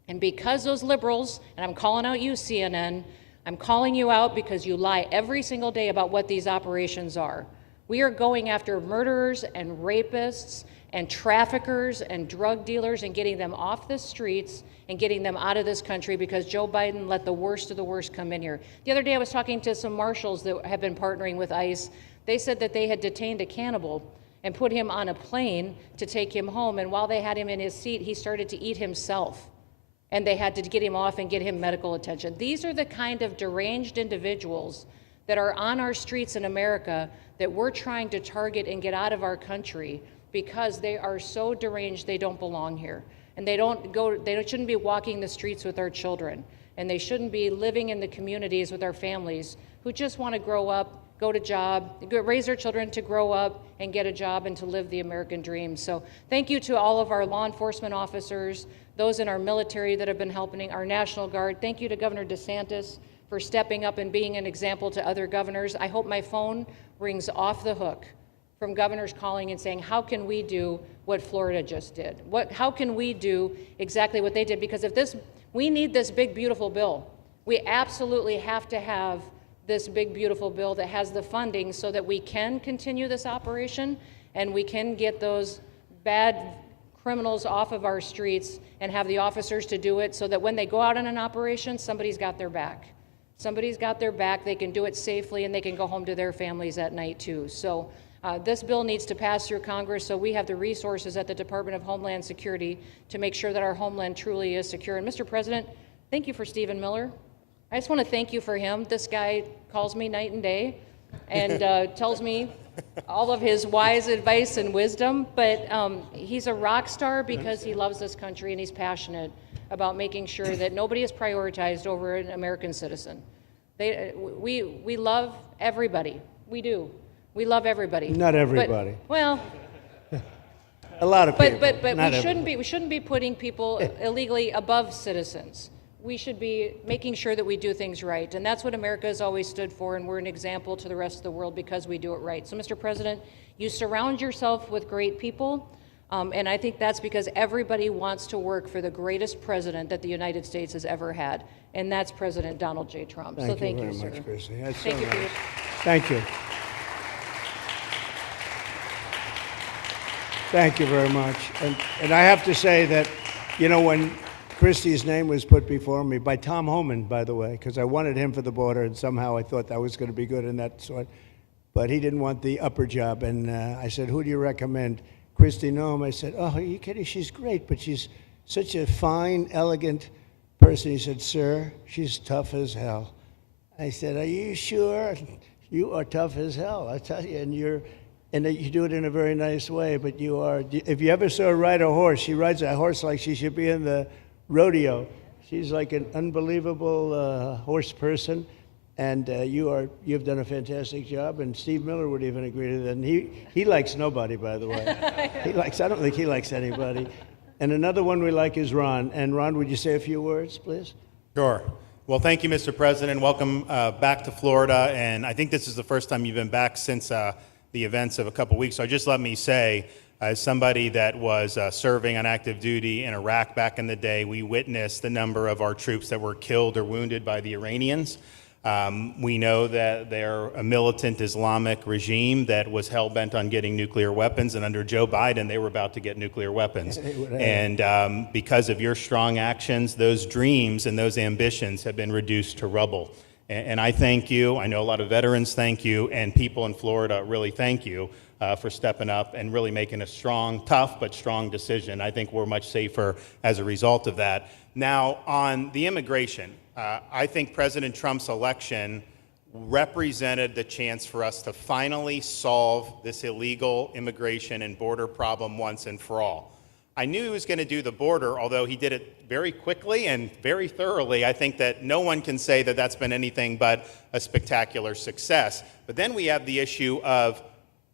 And because those liberals, and I'm calling out you, CNN, I'm calling you out because you lie every single day about what these operations are. We are going after murderers and rapists and traffickers and drug dealers and getting them off the streets and getting them out of this country because Joe Biden let the worst of the worst come in here. The other day I was talking to some marshals that have been partnering with ICE. They said that they had detained a cannibal and put him on a plane to take him home, and while they had him in his seat, he started to eat himself, and they had to get him off and get him medical attention. These are the kind of deranged individuals that are on our streets in America that we're trying to target and get out of our country because they are so deranged they don't belong here. And they shouldn't be walking the streets with our children. And they shouldn't be living in the communities with our families who just want to grow up, go to job, raise their children to grow up and get a job and to live the American dream. So thank you to all of our law enforcement officers, those in our military that have been helping, our National Guard. Thank you to Governor DeSantis for stepping up and being an example to other governors. I hope my phone rings off the hook from governors calling and saying, how can we do what Florida just did? How can we do exactly what they did? Because we need this big, beautiful bill. We absolutely have to have this big, beautiful bill that has the funding so that we can continue this operation and we can get those bad criminals off of our streets and have the officers to do it so that when they go out on an operation, somebody's got their back. Somebody's got their back, they can do it safely, and they can go home to their families at night too. So this bill needs to pass through Congress so we have the resources at the Department of Homeland Security to make sure that our homeland truly is secure. And Mr. President, thank you for Stephen Miller. I just want to thank you for him. This guy calls me night and day and tells me all of his wise advice and wisdom, but he's a rock star because he loves this country and he's passionate about making sure that nobody is prioritized over an American citizen. We love everybody. We do. We love everybody. Not everybody. But, well, a lot of people. But we shouldn't be putting people illegally above citizens. We should be making sure that we do things right, and that's what America has always stood for, and we're an example to the rest of the world because we do it right. So, Mr. President, you surround yourself with great people, and I think that's because everybody wants to work for the greatest president that the United States has ever had, and that's President Donald J. Trump. Thank you very much, Chrissy. That's Thank so you nice. for your Thank you. Thank you very much. And I have to say that, you know, when Christie's name was put before me, by Tom Homan, by the way, because I wanted him for the border, and somehow I thought that was going to be good in that sort, but he didn't want the upper job. And I said, who do you recommend? Christie Noem. I said, oh, are you kidding? She's great, but she's such a fine, elegant person. He said, sir, she's tough as hell. I said, are you sure? You are tough as hell, I tell you, and you do it in a very nice way, but you are, if you ever saw her ride a horse, she rides a horse like she should be in the rodeo. She's like an unbelievable horse person, and you've done a fantastic job, and Steve Miller would even agree to that, and he likes nobody, by the way. I don't think he likes anybody. And another one we like is Ron. And Ron, would you say a few words, please? Sure. Well, thank you, Mr. President. Welcome back to Florida. And I think this is the first time you've been back since the events of a couple weeks. So just let me say, as somebody that was serving on active duty in Iraq back in the day, we witnessed the number of our troops that were killed or wounded by the Iranians. We know that they're a militant Islamic regime that was hell-bent on getting nuclear weapons, and under Joe Biden, they were about to get nuclear weapons. And because of your strong actions, those dreams and those ambitions have been reduced to rubble. And I thank you. I know a lot of veterans thank you, and people in Florida really thank you for stepping up and really making a strong, tough, but strong decision. I think we're much safer as a result of that. Now, on the immigration, I think President Trump's election represented the chance for us to finally solve this illegal immigration and border problem once and for all. I knew he was going to do the border, although he did it very quickly and very thoroughly. I think that no one can say that that's been anything but a spectacular success. But then we have the issue of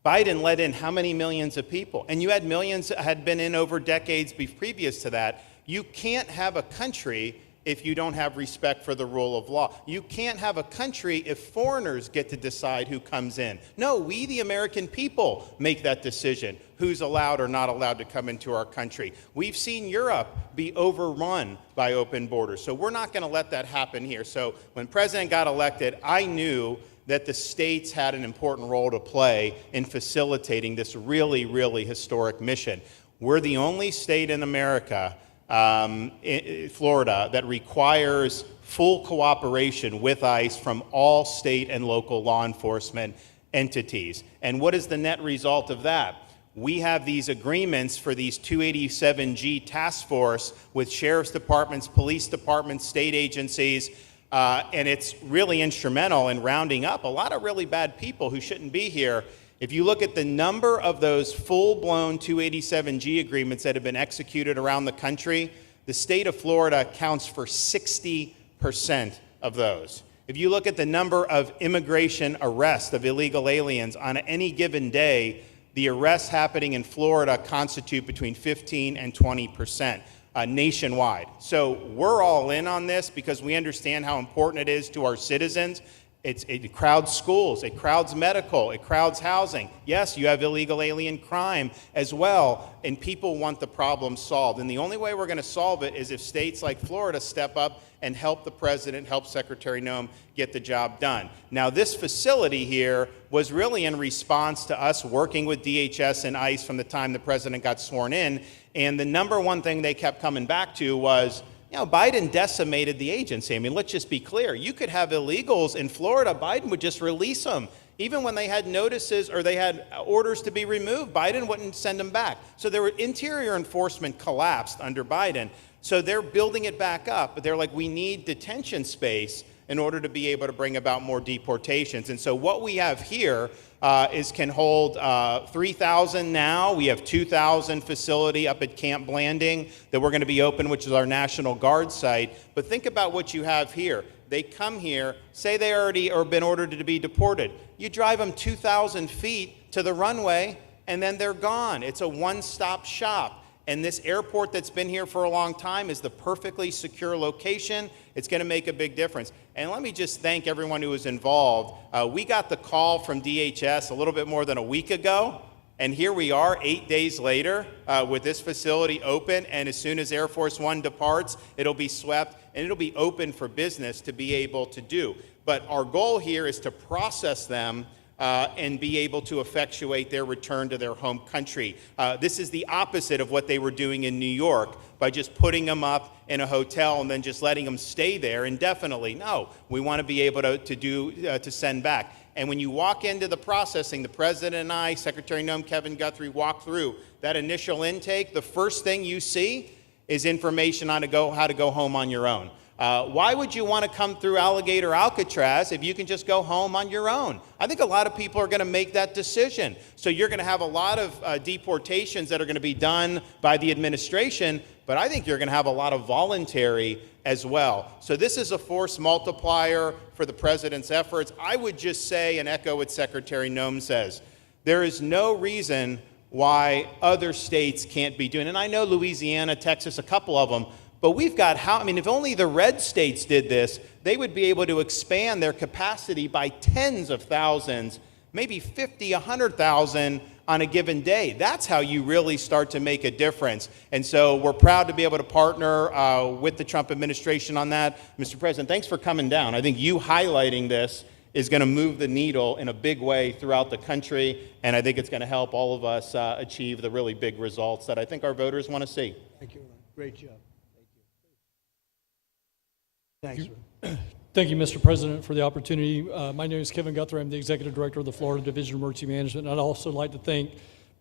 Biden let in how many millions of people? And you had millions that had been in over decades previous to that. You can't have a country if you don't have respect for the rule of law. You can't have a country if foreigners get to decide who comes in. No, we the American people make that decision, who's allowed or not allowed to come into our country. We've seen Europe be overrun by open borders, so we're not going to let that happen here. So when President got elected, I knew that the states had an important role to play in facilitating this really, really historic mission. We're the only state in America, Florida, that requires full cooperation with ICE from all state and local law enforcement entities. And what is the net result of that? We have these agreements for these 287G task force with sheriff's departments, police departments, state agencies, and it's really instrumental in rounding up a lot of really bad people who shouldn't be here. If you look at the number of those full-blown 287G agreements that have been executed around the country, the state of Florida accounts for 60% of those. If you look at the number of immigration arrests of illegal aliens on any given day, the arrests happening in Florida constitute between 15 and 20%. Nationwide. So we're all in on this because we understand how important it is to our citizens. It crowds schools, it crowds medical, it crowds housing. Yes, you have illegal alien crime as well, and people want the problem solved. And the only way we're going to solve it is if states like Florida step up and help the president, help Secretary Noem get the job done. Now, this facility here was really in response to us working with DHS and ICE from the time the president got sworn in. And the number one thing they kept coming back to was, you know, Biden decimated the agency. I mean, let's just be clear. You could have illegals in Florida. Biden would just release them. Even when they had notices or they had orders to be removed, Biden wouldn't send them back. So their interior enforcement collapsed under Biden. So they're building it back up. But they're like, we need detention space in order to be able to bring about more deportations. And so what we have here can hold 3,000 now. We have 2,000 facility up at Camp Blanding that we're going to be open, which is our National Guard site. But think about what you have here. They come here, say they already or been ordered to be deported. You drive them 2,000 feet to the runway, and then they're gone. It's a one-stop shop. And this airport that's been here for a long time is the perfectly secure location. It's going to make a big difference. And let me just thank everyone who was involved. We got the call from DHS a little bit more than a week ago, and here we are 8 days later with this facility open, and as soon as Air Force One departs, it'll be swept, and it'll be open for business to be able to do. But our goal here is to process them and be able to effectuate their return to their home country. This is the opposite of what they were doing in New York by just putting them up in a hotel and then just letting them stay there indefinitely. No, we want to be able to send back. And when you walk into the processing, the President and I, Secretary Noem, Kevin Guthrie, walk through that initial intake, the first thing you see is information on how to go home on your own. Why would you want to come through Alligator Alcatraz if you can just go home on your own? I think a lot of people are going to make that decision. So you're going to have a lot of deportations that are going to be done by the administration, but I think you're going to have a lot of voluntary as well. So this is a force multiplier for the President's efforts. I would just say and echo what Secretary Noem says. There is no reason why other states can't be doing it. And I know Louisiana, Texas, a couple of them, but we've got if only the red states did this, they would be able to expand their capacity by tens of thousands, maybe 50, 100,000 on a given day. That's how you really start to make a difference. And so we're proud to be able to partner with the Trump administration on that. Mr. President, thanks for coming down. I think you highlighting this is going to move the needle in a big way throughout the country, and I think it's going to help all of us achieve the really big results that I think our voters want to see. Thank you, Ron. Great job. Thank you. Thanks, Ron. Thank you, Mr. President, for the opportunity. My name is Kevin Guthrie. I'm the Executive Director of the Florida Division of Emergency Management. And I'd also like to thank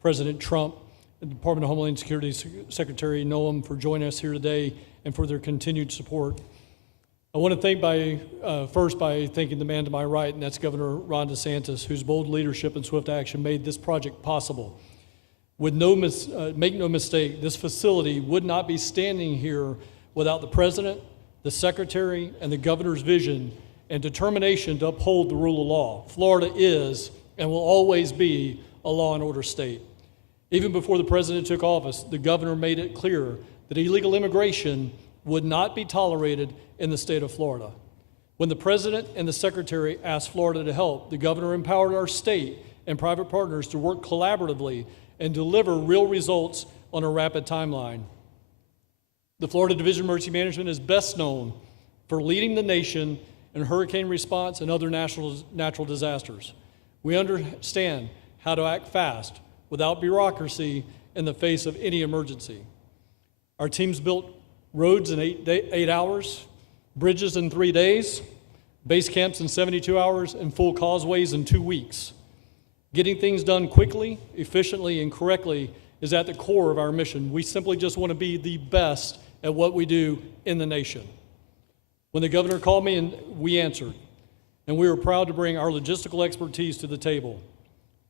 President Trump and the Department of Homeland Security Secretary Noem for joining us here today and for their continued support. I want to thank first by thanking the man to my right, and that's Governor Ron DeSantis, whose bold leadership and swift action made this project possible. Make no mistake, this facility would not be standing here without the President, the Secretary, and the Governor's vision and determination to uphold the rule of law. Florida is and will always be a law and order state. Even before the President took office, the Governor made it clear that illegal immigration would not be tolerated in the state of Florida. When the President and the Secretary asked Florida to help, the Governor empowered our state and private partners to work collaboratively and deliver real results on a rapid timeline. The Florida Division of Emergency Management is best known for leading the nation in hurricane response and other natural disasters. We understand how to act fast without bureaucracy in the face of any emergency. Our teams built roads in 8 hours, bridges in 3 days, base camps in 72 hours, and full causeways in 2 weeks. Getting things done quickly, efficiently, and correctly is at the core of our mission. We simply just want to be the best at what we do in the nation. When the Governor called me, and we answered, and we were proud to bring our logistical expertise to the table.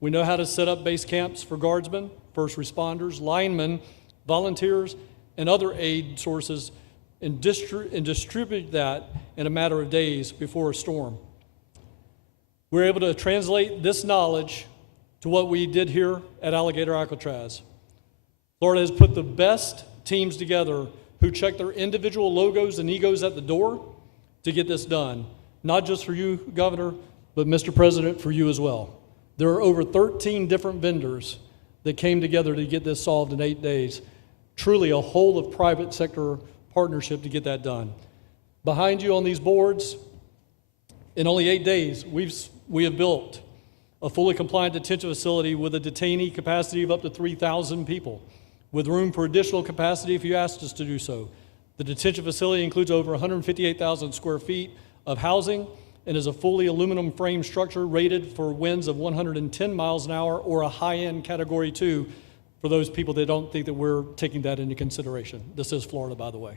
We know how to set up base camps for guardsmen, first responders, linemen, volunteers, and other aid sources, and distribute that in a matter of days before a storm. We're able to translate this knowledge to what we did here at Alligator Alcatraz. Florida has put the best teams together who check their individual logos and egos at the door to get this done. Not just for you, Governor, but Mr. President, for you as well. There are over 13 different vendors that came together to get this solved in 8 days. Truly a whole of private sector partnership to get that done. Behind you on these boards, in only 8 days, we have built a fully compliant detention facility with a detainee capacity of up to 3,000 people, with room for additional capacity if you asked us to do so. The detention facility includes over 158,000 square feet of housing and is a fully aluminum frame structure rated for winds of 110 miles an hour or a high-end Category 2 for those people that don't think that we're taking that into consideration. This is Florida, by the way.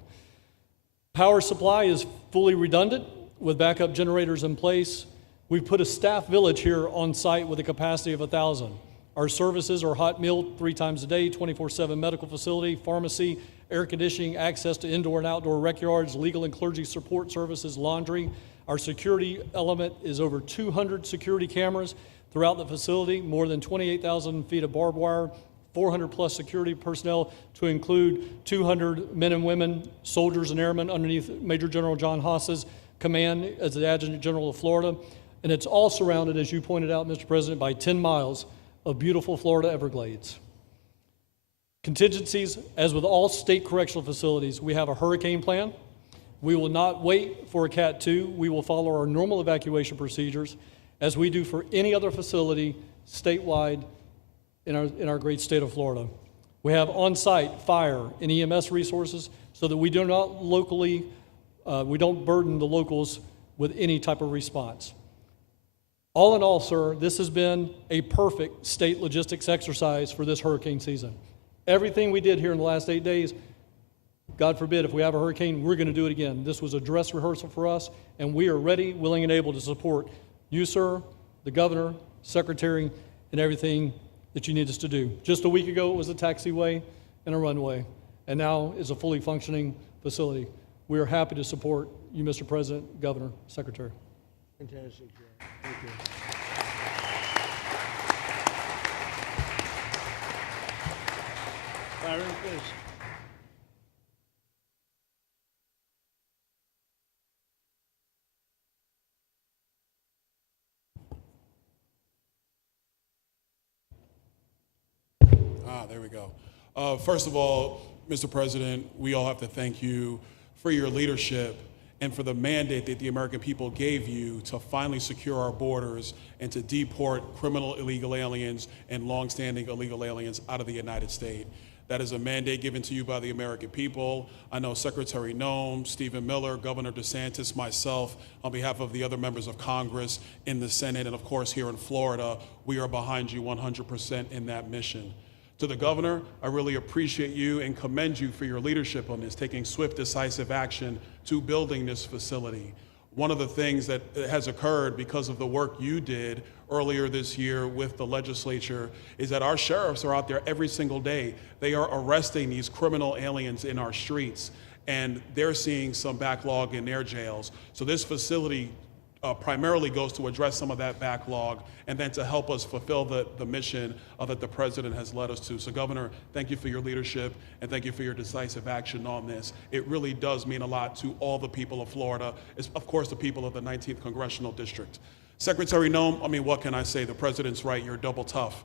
Power supply is fully redundant with backup generators in place. We've put a staff village here on site with a capacity of 1,000. Our services are hot meal 3 times a day, 24/7 medical facility, pharmacy, air conditioning, access to indoor and outdoor rec yards, legal and clergy support services, laundry. Our security element is over 200 security cameras throughout the facility, more than 28,000 feet of barbed wire, 400 plus security personnel to include 200 men and women, soldiers and airmen underneath Major General John Haas's command as the Adjutant General of Florida. And it's all surrounded, as you pointed out, Mr. President, by 10 miles of beautiful Florida Everglades. Contingencies, as with all state correctional facilities, we have a hurricane plan. We will not wait for a Cat 2. We will follow our normal evacuation procedures. as we do for any other facility statewide in our great state of Florida. We have on-site fire and EMS resources so that we do not we don't burden the locals with any type of response. All in all, sir, this has been a perfect state logistics exercise for this hurricane season. Everything we did here in the last 8 days, God forbid, if we have a hurricane, we're going to do it again. This was a dress rehearsal for us, and we are ready, willing, and able to support you, sir, the governor, secretary, and everything that you need us to do. Just a week ago, it was a taxiway and a runway, and now is a fully functioning facility. We are happy to support you, Mr. President, Governor, Secretary. Fantastic, Joe. Thank you. Byron, please. There we go. First of all, Mr. President, we all have to thank you for your leadership and for the mandate that the American people gave you to finally secure our borders and to deport criminal illegal aliens and longstanding illegal aliens out of the United States. That is a mandate given to you by the American people. I know Secretary Noem, Stephen Miller, Governor DeSantis, myself, on behalf of the other members of Congress in the Senate, and of course here in Florida, we are behind you 100% in that mission. To the governor, I really appreciate you and commend you for your leadership on this, taking swift, decisive action to building this facility. One of the things that has occurred because of the work you did earlier this year with the legislature is that our sheriffs are out there every single day. They are arresting these criminal aliens in our streets, and they're seeing some backlog in their jails. So this facility primarily goes to address some of that backlog and then to help us fulfill the mission that the president has led us to. So Governor, thank you for your leadership and thank you for your decisive action on this. It really does mean a lot to all the people of Florida, of course the people of the 19th Congressional District. Secretary Noem, I mean, what can I say? The president's right, you're double tough.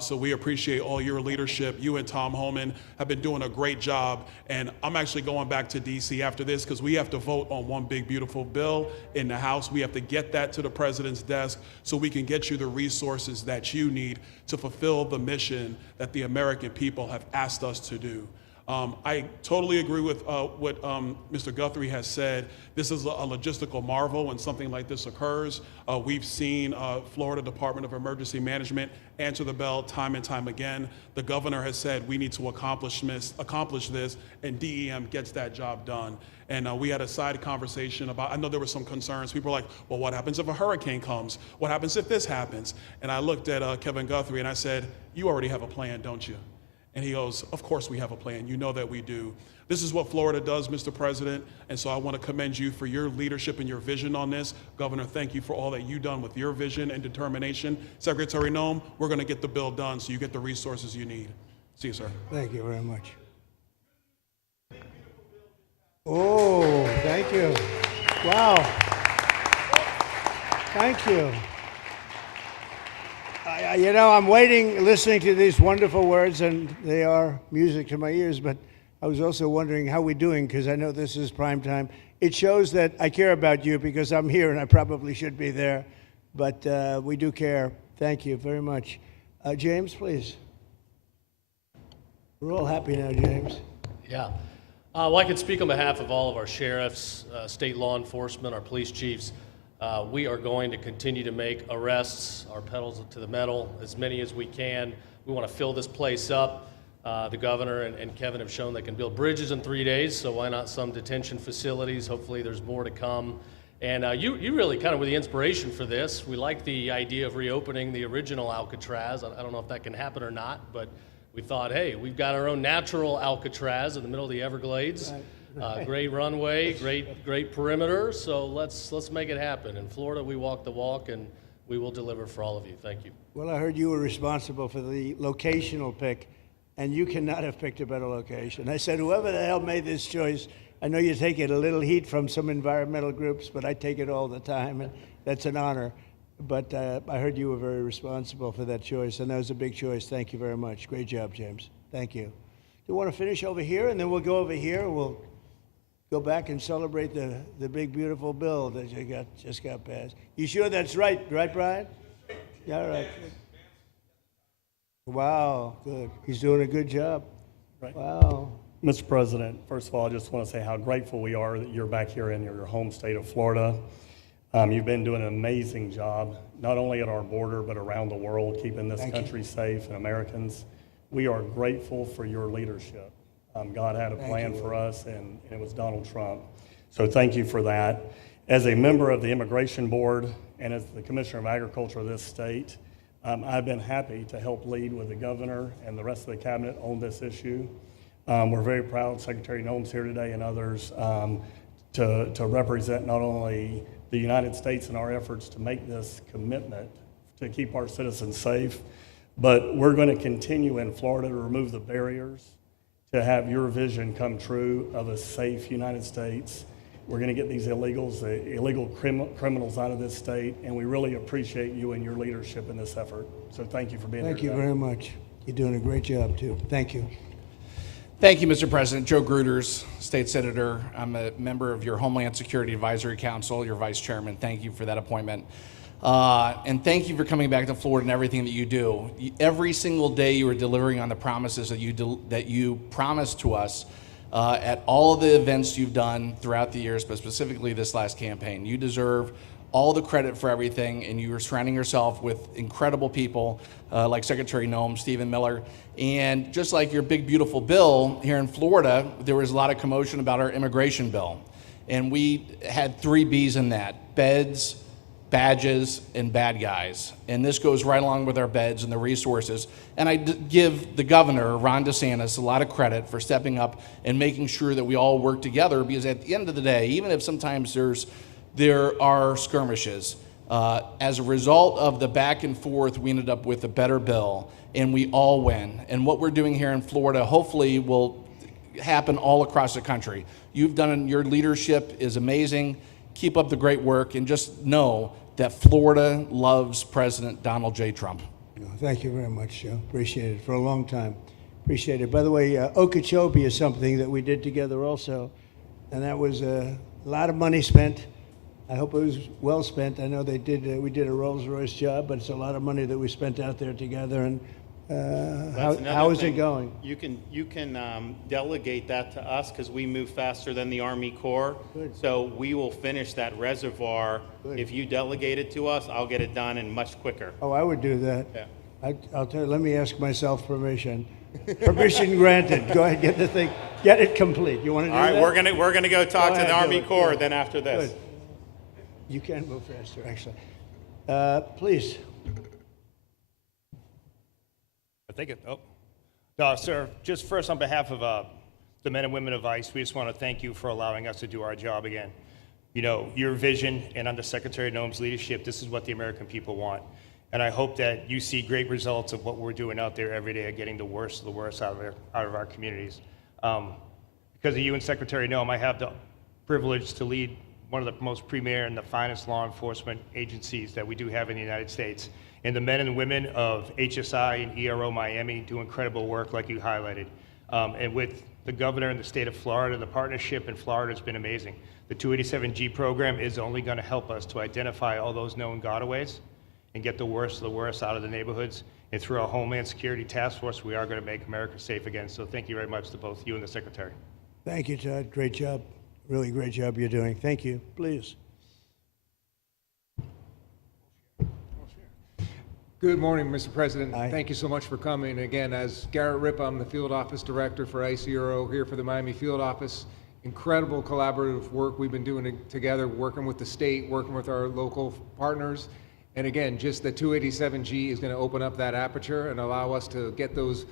So we appreciate all your leadership. You and Tom Homan have been doing a great job. And I'm actually going back to DC after this because we have to vote on one big, beautiful bill in the House. We have to get that to the president's desk so we can get you the resources that you need to fulfill the mission that the American people have asked us to do. I totally agree with what Mr. Guthrie has said. This is a logistical marvel when something like this occurs. We've seen Florida Department of Emergency Management answer the bell time and time again. The governor has said we need to accomplish this, and DEM gets that job done. And we had a side conversation about, I know there were some concerns. People were like, well, what happens if a hurricane comes? What happens if this happens? And I looked at Kevin Guthrie and I said, you already have a plan, don't you? And he goes, of course we have a plan. You know that we do. This is what Florida does, Mr. President, and so I want to commend you for your leadership and your vision on this. Governor, thank you for all that you've done with your vision and determination. Secretary Noem, we're going to get the bill done so you get the resources you need. See you, sir. Thank you very much. Oh, thank you. Wow. Thank you. You know, I'm waiting, listening to these wonderful words, and they are music to my ears, but I was also wondering how we're doing, because I know this is prime time. It shows that I care about you, because I'm here, and I probably should be there, but we do care. Thank you very much. James, please. We're all happy now, James. Yeah. Well, I can speak on behalf of all of our sheriffs, state law enforcement, our police chiefs. We are going to continue to make arrests, our pedals to the metal, as many as we can. We want to fill this place up. The governor and Kevin have shown they can build bridges in 3 days, so why not some detention facilities? Hopefully there's more to come. And you really kind of were the inspiration for this. We like the idea of reopening the original Alcatraz. I don't know if that can happen or not, but we thought, hey, we've got our own natural Alcatraz in the middle of the Everglades. Great runway, great perimeter, so let's make it happen. In Florida, we walk the walk, and we will deliver for all of you. Thank you. Well, I heard you were responsible for the locational pick, and you cannot have picked a better location. I said, whoever the hell made this choice, I know you take it a little heat from some environmental groups, but I take it all the time, and that's an honor. But I heard you were very responsible for that choice, and that was a big choice. Thank you very much. Great job, James. Thank you. You want to finish over here, and then we'll go over here. go back and celebrate the big, beautiful bill that you just got passed. You sure that's right, Brian? Yeah, all right. Wow, good. He's doing a good job. Right. Wow. Mr. President, first of all, I just want to say how grateful we are that you're back here in your home state of Florida. You've been doing an amazing job, not only at our border, but around the world, keeping this country safe and Americans. We are grateful for your leadership. God had a plan for us, and it was Donald Trump. So thank you for that. As a member of the Immigration Board and as the Commissioner of Agriculture of this state, I've been happy to help lead with the governor and the rest of the cabinet on this issue. We're very proud Secretary Noem's here today and others to represent not only the United States in our efforts to make this commitment to keep our citizens safe, but we're going to continue in Florida to remove the barriers to have your vision come true of a safe United States. We're going to get these illegal criminals out of this state, and we really appreciate you and your leadership in this effort. So thank you for being here Thank you today. very much. You're doing a great job, too. Thank you. Thank you, Mr. President. Joe Gruters, State Senator. I'm a member of your Homeland Security Advisory Council, your Vice Chairman. Thank you for that appointment. And thank you for coming back to Florida and everything that you do. Every single day you are delivering on the promises that you promised to us at all of the events you've done throughout the years, but specifically this last campaign. You deserve all the credit for everything, and you are surrounding yourself with incredible people like Secretary Noem, Stephen Miller, and just like your big, beautiful bill here in Florida, there was a lot of commotion about our immigration bill. And we had 3 B's in that: beds, badges, and bad guys. And this goes right along with our beds and the resources. And I give the governor, Ron DeSantis, a lot of credit for stepping up and making sure that we all work together, because at the end of the day, even if sometimes there are skirmishes, as a result of the back and forth, we ended up with a better bill, and we all win. And what we're doing here in Florida hopefully will happen all across the country. Your leadership is amazing. Keep up the great work, and just know that Florida loves President Donald J. Trump. Thank you very much, Joe. Appreciate it for a long time. Appreciate it. By the way, Okeechobee is something that we did together also, and that was a lot of money spent. I hope it was well spent. I know we did a Rolls-Royce job, but it's a lot of money that we spent out there together. And how is it going? You can delegate that to us, because we move faster than the Army Corps. Good. So we will finish that reservoir. Good. If you delegate it to us, I'll get it done and much quicker. Oh, I would do that. Yeah. I'll tell you, let me ask myself permission. Permission granted. Go ahead, get the thing, get it complete. You want to do that? All right, we're gonna go talk to the Army Corps Yeah. then after this. Good. You can move faster, actually. Please. No, sir, just first on behalf of the men and women of ICE, we just want to thank you for allowing us to do our job again. You know, your vision and under Secretary Noem's leadership, this is what the American people want. And I hope that you see great results of what we're doing out there every day of getting the worst of the worst out of our communities. Because of you and Secretary Noem, I have the privilege to lead one of the most premier and the finest law enforcement agencies that we do have in the United States. And the men and women of HSI and ERO Miami do incredible work like you highlighted. And with the governor in the state of Florida, the partnership in Florida has been amazing. The 287G program is only going to help us to identify all those known gotaways and get the worst of the worst out of the neighborhoods. And through our Homeland Security Task Force, we are going to make America safe again. So thank you very much to both you and the Secretary. Thank you, Todd. Great job. Really great job you're doing. Thank you. Please. Good morning, Mr. President. Thank you so much for coming. Again, as Garrett Ripp, I'm the Field Office Director for ICRO here for the Miami Field Office. Incredible collaborative work we've been doing together, working with the state, working with our local partners. And again, just the 287G is going to open up that aperture and allow us to get those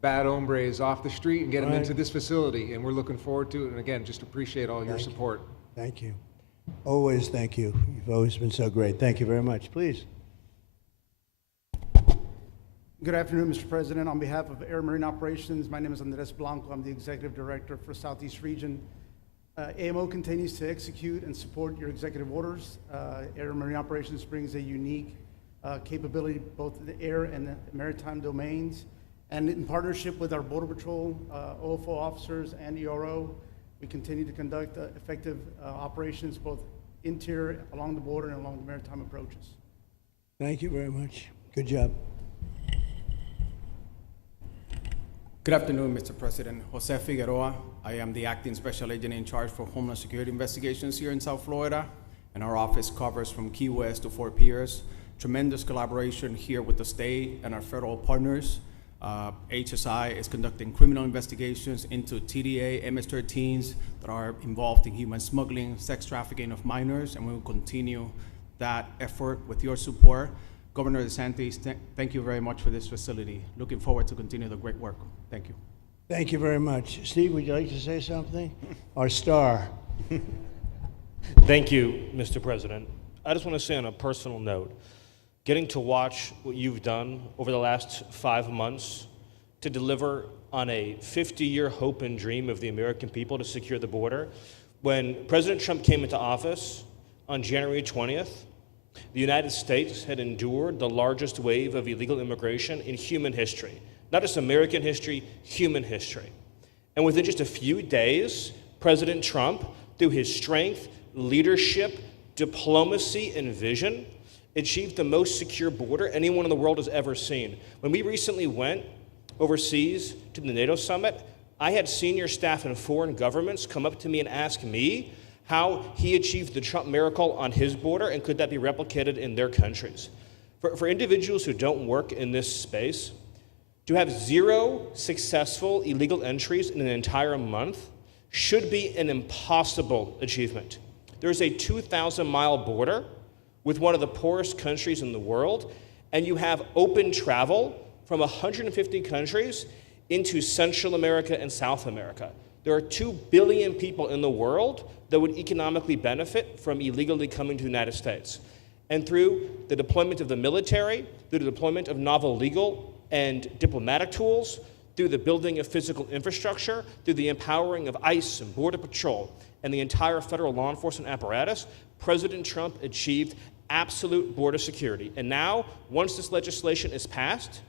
bad hombres off the street and get them into this facility. And we're looking forward to it. And again, just appreciate all your support. Thank you. Always thank you. You've always been so great. Thank you very much. Please. Good afternoon, Mr. President. On behalf of Air Marine Operations, my name is Andres Blanco. I'm the Executive Director for Southeast Region. AMO continues to execute and support your executive orders. Air Marine Operations brings a unique capability both in the air and the maritime domains. And in partnership with our Border Patrol, OFO officers, and ERO, We continue to conduct effective operations both interior, along the border, and along the maritime approaches. Thank you very much. Good job. Good afternoon, Mr. President. Jose Figueroa. I am the acting special agent in charge for Homeland Security investigations here in South Florida, and our office covers from Key West to Fort Pierce. Tremendous collaboration here with the state and our federal partners. HSI is conducting criminal investigations into TDA, MS-13s that are involved in human smuggling, sex trafficking of minors, and we will continue that effort with your support. Governor DeSantis, thank you very much for this facility. Looking forward to continue the great work. Thank you. Thank you very much. Steve, would you like to say something? Our star. Thank you, Mr. President. I just want to say on a personal note, getting to watch what you've done over the last 5 months to deliver on a 50-year hope and dream of the American people to secure the border. When President Trump came into office on January 20th, the United States had endured the largest wave of illegal immigration in human history. Not just American history, human history. And within just a few days, President Trump, through his strength, leadership, diplomacy, and vision, achieved the most secure border anyone in the world has ever seen. When we recently went overseas to the NATO summit, I had senior staff in foreign governments come up to me and ask me how he achieved the Trump miracle on his border and could that be replicated in their countries. For individuals who don't work in this space, to have 0 successful illegal entries in an entire month should be an impossible achievement. There's a 2,000-mile border with one of the poorest countries in the world, and you have open travel from 150 countries into Central America and South America. There are 2 billion people in the world that would economically benefit from illegally coming to the United States. And through the deployment of the military, through the deployment of novel legal and diplomatic tools, through the building of physical infrastructure, through the empowering of ICE and Border Patrol, and the entire federal law enforcement apparatus, President Trump achieved absolute border security. And now, once this legislation is passed,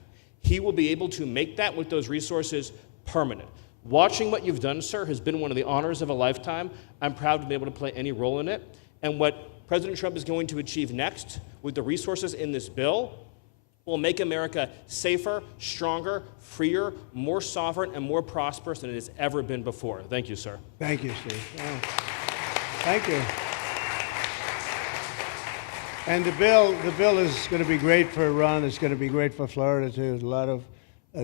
he will be able to make that with those resources permanent. Watching what you've done, sir, has been one of the honors of a lifetime. I'm proud to be able to play any role in it. And what President Trump is going to achieve next with the resources in this bill will make America safer, stronger, freer, more sovereign, and more prosperous than it has ever been before. Thank you, sir. Thank you, Steve. Oh. Thank you. And the bill is going to be great for Ron. It's going to be great for Florida, too. A lot of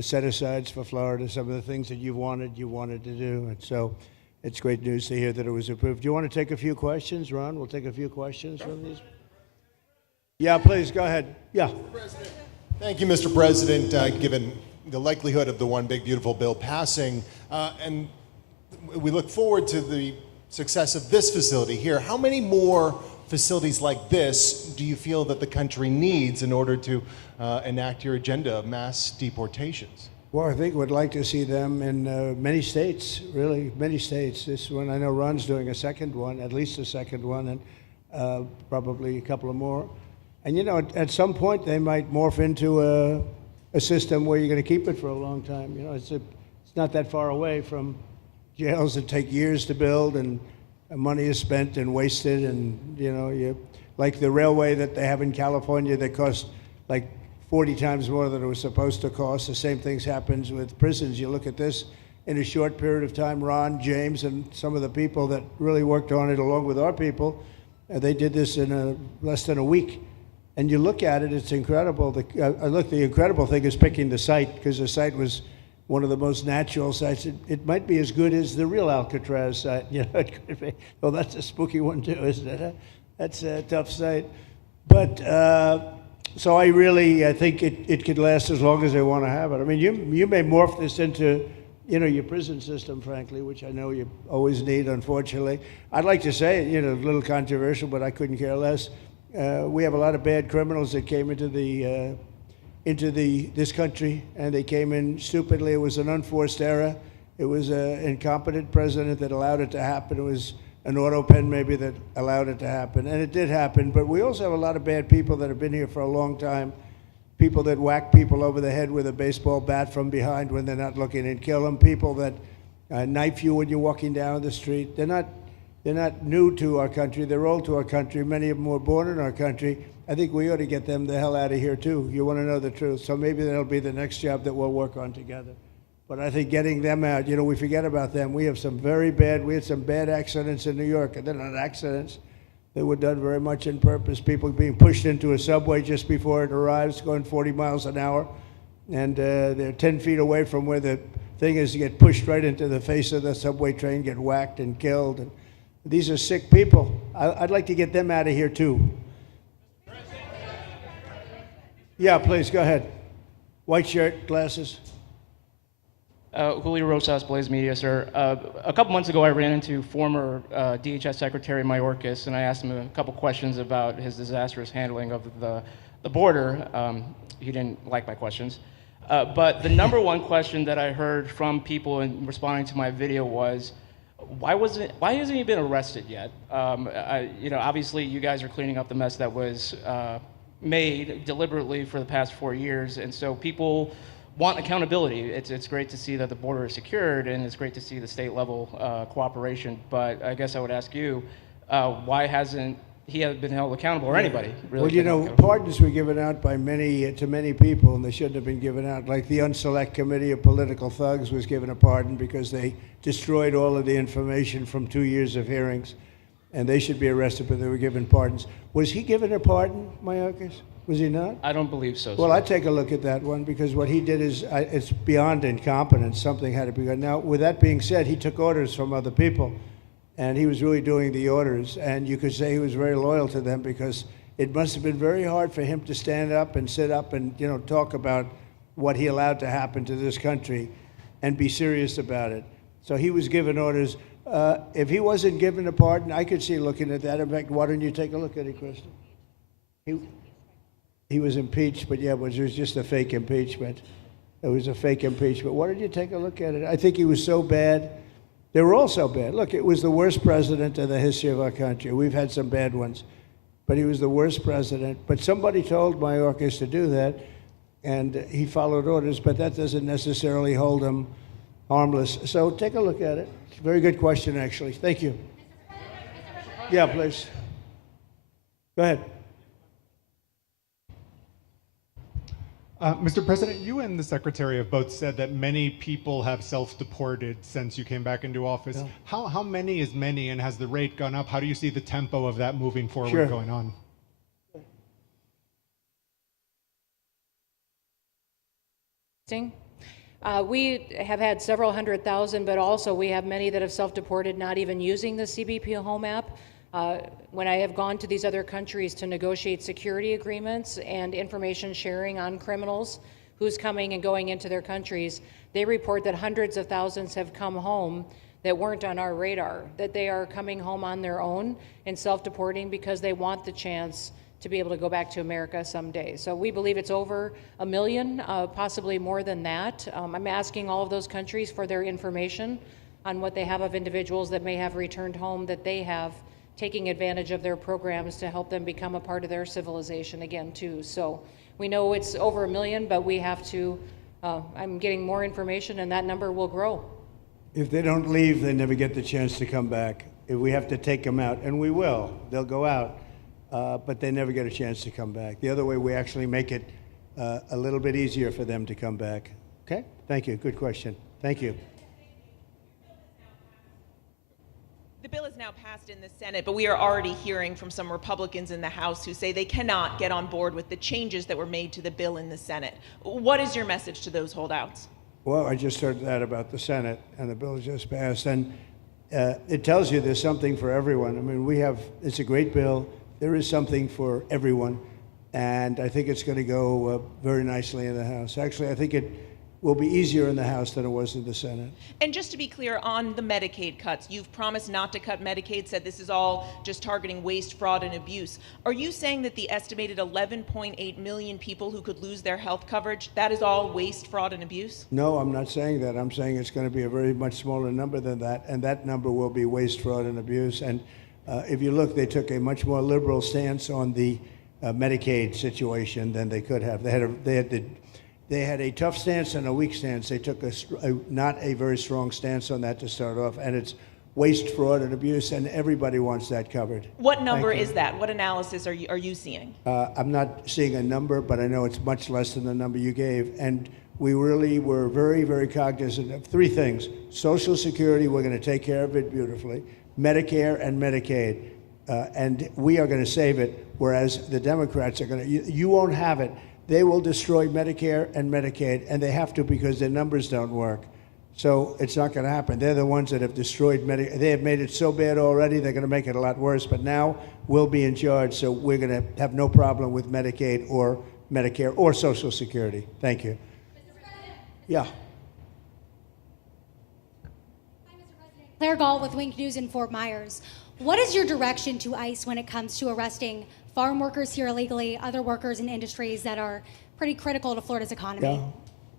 set-asides for Florida, some of the things that you wanted to do. And so it's great news to hear that it was approved. Do you want to take a few questions, Ron? We'll take a few questions from these. Yeah, please, go ahead. Yeah. Thank you, Mr. President. Given the likelihood of the One Big Beautiful Bill passing, and we look forward to the success of this facility here, how many more facilities like this do you feel that the country needs in order to enact your agenda of mass deportations? Well, I think we'd like to see them in many states, really, many states. This one, I know Ron's doing a second one, at least a second one, and probably a couple of more. And, you know, at some point, they might morph into a system where you're going to keep it for a long time. You know, it's not that far away from jails that take years to build, and money is spent and wasted. And, you know, like the railway that they have in California that costs like 40 times more than it was supposed to cost. The same things happens with prisons. You look at this in a short period of time, Ron, James, and some of the people that really worked on it along with our people, they did this in less than a week. And you look at it, it's incredible. The incredible thing is picking the site, because the site was one of the most natural sites. It might be as good as the real Alcatraz site. You know, it could be. Well, that's a spooky one too, isn't it? That's a tough site. But so I think it could last as long as they want to have it. I mean, you may morph this into, you know, your prison system, frankly, which I know you always need, unfortunately. I'd like to say, you know, a little controversial, but I couldn't care less. We have a lot of bad criminals that came into this country, and they came in stupidly. It was an unforced error. It was an incompetent president that allowed it to happen. It was an auto pen maybe that allowed it to happen, and it did happen. But we also have a lot of bad people that have been here for a long time, people that whack people over the head with a baseball bat from behind when they're not looking and kill them, people that knife you when you're walking down the street. They're not new to our country. They're old to our country. Many of them were born in our country. I think we ought to get them the hell out of here too. You want to know the truth. So maybe that'll be the next job that we'll work on together. But I think getting them out, we forget about them. We had some bad accidents in New York, and they're not accidents. They were done very much on purpose. People being pushed into a subway just before it arrives, going 40 miles an hour, and they're 10 feet away from where the thing is, to get pushed right into the face of the subway train, get whacked and killed. And these are sick people. I'd like to get them out of here too. Yeah, please, go ahead. White shirt, glasses. Julio Rosas, Blaze Media, sir. A couple months ago, I ran into former DHS Secretary Mayorkas, and I asked him a couple questions about his disastrous handling of the border. He didn't like my questions. But the number one question that I heard from people in responding to my video was, why hasn't he been arrested yet? Obviously, you guys are cleaning up the mess that was made deliberately for the past 4 years, and so people want accountability. It's great to see that the border is secured, and it's great to see the state level cooperation. But I guess I would ask you, why hasn't he been held accountable, or anybody really? Well, pardons were given out by to many people, and they shouldn't have been given out. Like the Unselect Committee of Political Thugs was given a pardon because they destroyed all of the information from 2 years of hearings, and they should be arrested, but they were given pardons. Was he given a pardon, Mayorkas? Was he not? I don't believe so. Well, sir. I'd take a look at that one, because what he did is it's beyond incompetence. Something had to be done. Now, with that being said, he took orders from other people, and he was really doing the orders. And you could say he was very loyal to them, because it must have been very hard for him to stand up and sit up and talk about what he allowed to happen to this country and be serious about it. So he was given orders. If he wasn't given a pardon, I could see looking at that. In fact, why don't you take a look at it, Kristen? He was impeached, but yeah, it was just a fake impeachment. It was a fake impeachment. Why don't you take a look at it? I think he was so bad. They were all so bad. Look, it was the worst president in the history of our country. We've had some bad ones, but he was the worst president. But somebody told Mayorkas to do that, and he followed orders, but that doesn't necessarily hold him harmless. So take a look at it. Very good question, actually. Thank you. Yeah, please. Go ahead. Mr. President, you and the Secretary have both said that many people have self-deported since you came back into office. Yeah. How many is many, and has the rate gone up? How do you see the tempo of that moving forward going on? We have had several 100,000, but also we have many that have self-deported, not even using the CBP Home app. When I have gone to these other countries to negotiate security agreements and information sharing on criminals, who's coming and going into their countries, they report that hundreds of thousands have come home that weren't on our radar, that they are coming home on their own and self-deporting because they want the chance to be able to go back to America someday. So we believe it's over 1 million, possibly more than that. I'm asking all of those countries for their information on what they have of individuals that may have returned home, that they have taking advantage of their programs to help them become a part of their civilization again too. So we know it's over 1 million, but we have to, I'm getting more information and that number will grow. If they don't leave, they never get the chance to come back. If we have to take them out, and we will, they'll go out, but they never get a chance to come back. The other way, we actually make it a little bit easier for them to come back. Okay? Thank you. Good question. Thank you. The bill is now passed in the Senate, but we are already hearing from some Republicans in the House who say they cannot get on board with the changes that were made to the bill in the Senate. What is your message to those holdouts? Well, I just heard that about the Senate, and the bill just passed, and it tells you there's something for everyone. I mean, it's a great bill. There is something for everyone, and I think it's going to go very nicely in the House. Actually, I think it will be easier in the House than it was in the Senate. And just to be clear, on the Medicaid cuts, you've promised not to cut Medicaid, said this is all just targeting waste, fraud, and abuse. Are you saying that the estimated 11.8 million people who could lose their health coverage, that is all waste, fraud, and abuse? No, I'm not saying that. I'm saying it's going to be a very much smaller number than that, and that number will be waste, fraud, and abuse. And if you look, they took a much more liberal stance on the Medicaid situation than they could have. They had to They had a tough stance and a weak stance. They took not a very strong stance on that to start off, and it's waste, fraud, and abuse, and everybody wants that covered. What number is that? What analysis are you seeing? I'm not seeing a number, but I know it's much less than the number you gave. And we really were very, very cognizant of three things. Social Security, we're going to take care of it beautifully. Medicare and Medicaid. And we are going to save it, whereas the Democrats are going to, you won't have it. They will destroy Medicare and Medicaid, and they have to because their numbers don't work. So it's not going to happen. They're the ones that have destroyed Medicare. They have made it so bad already, they're going to make it a lot worse. But now we'll be in charge, so we're going to have no problem with Medicaid or Medicare or Social Security. Thank you. Yeah. Claire Gall with Wink News in Fort Myers. What is your direction to ICE when it comes to arresting farm workers here illegally, other workers in industries that are pretty critical to Florida's economy? Yeah.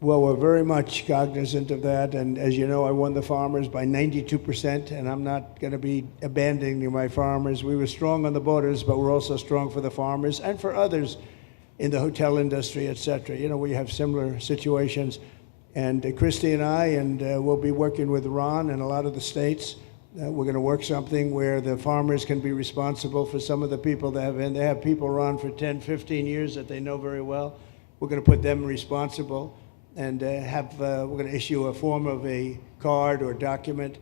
Well, we're very much cognizant of that, and as you know, I won the farmers by 92%, and I'm not going to be abandoning my farmers. We were strong on the borders, but we're also strong for the farmers and for others in the hotel industry, et cetera. You know, we have similar situations, and Christy and I, and we'll be working with Ron and a lot of the states. We're going to work something where the farmers can be responsible for some of the people they have people run for 10, 15 years that they know very well. We're going to put them responsible. And we're going to issue a form of a card or document,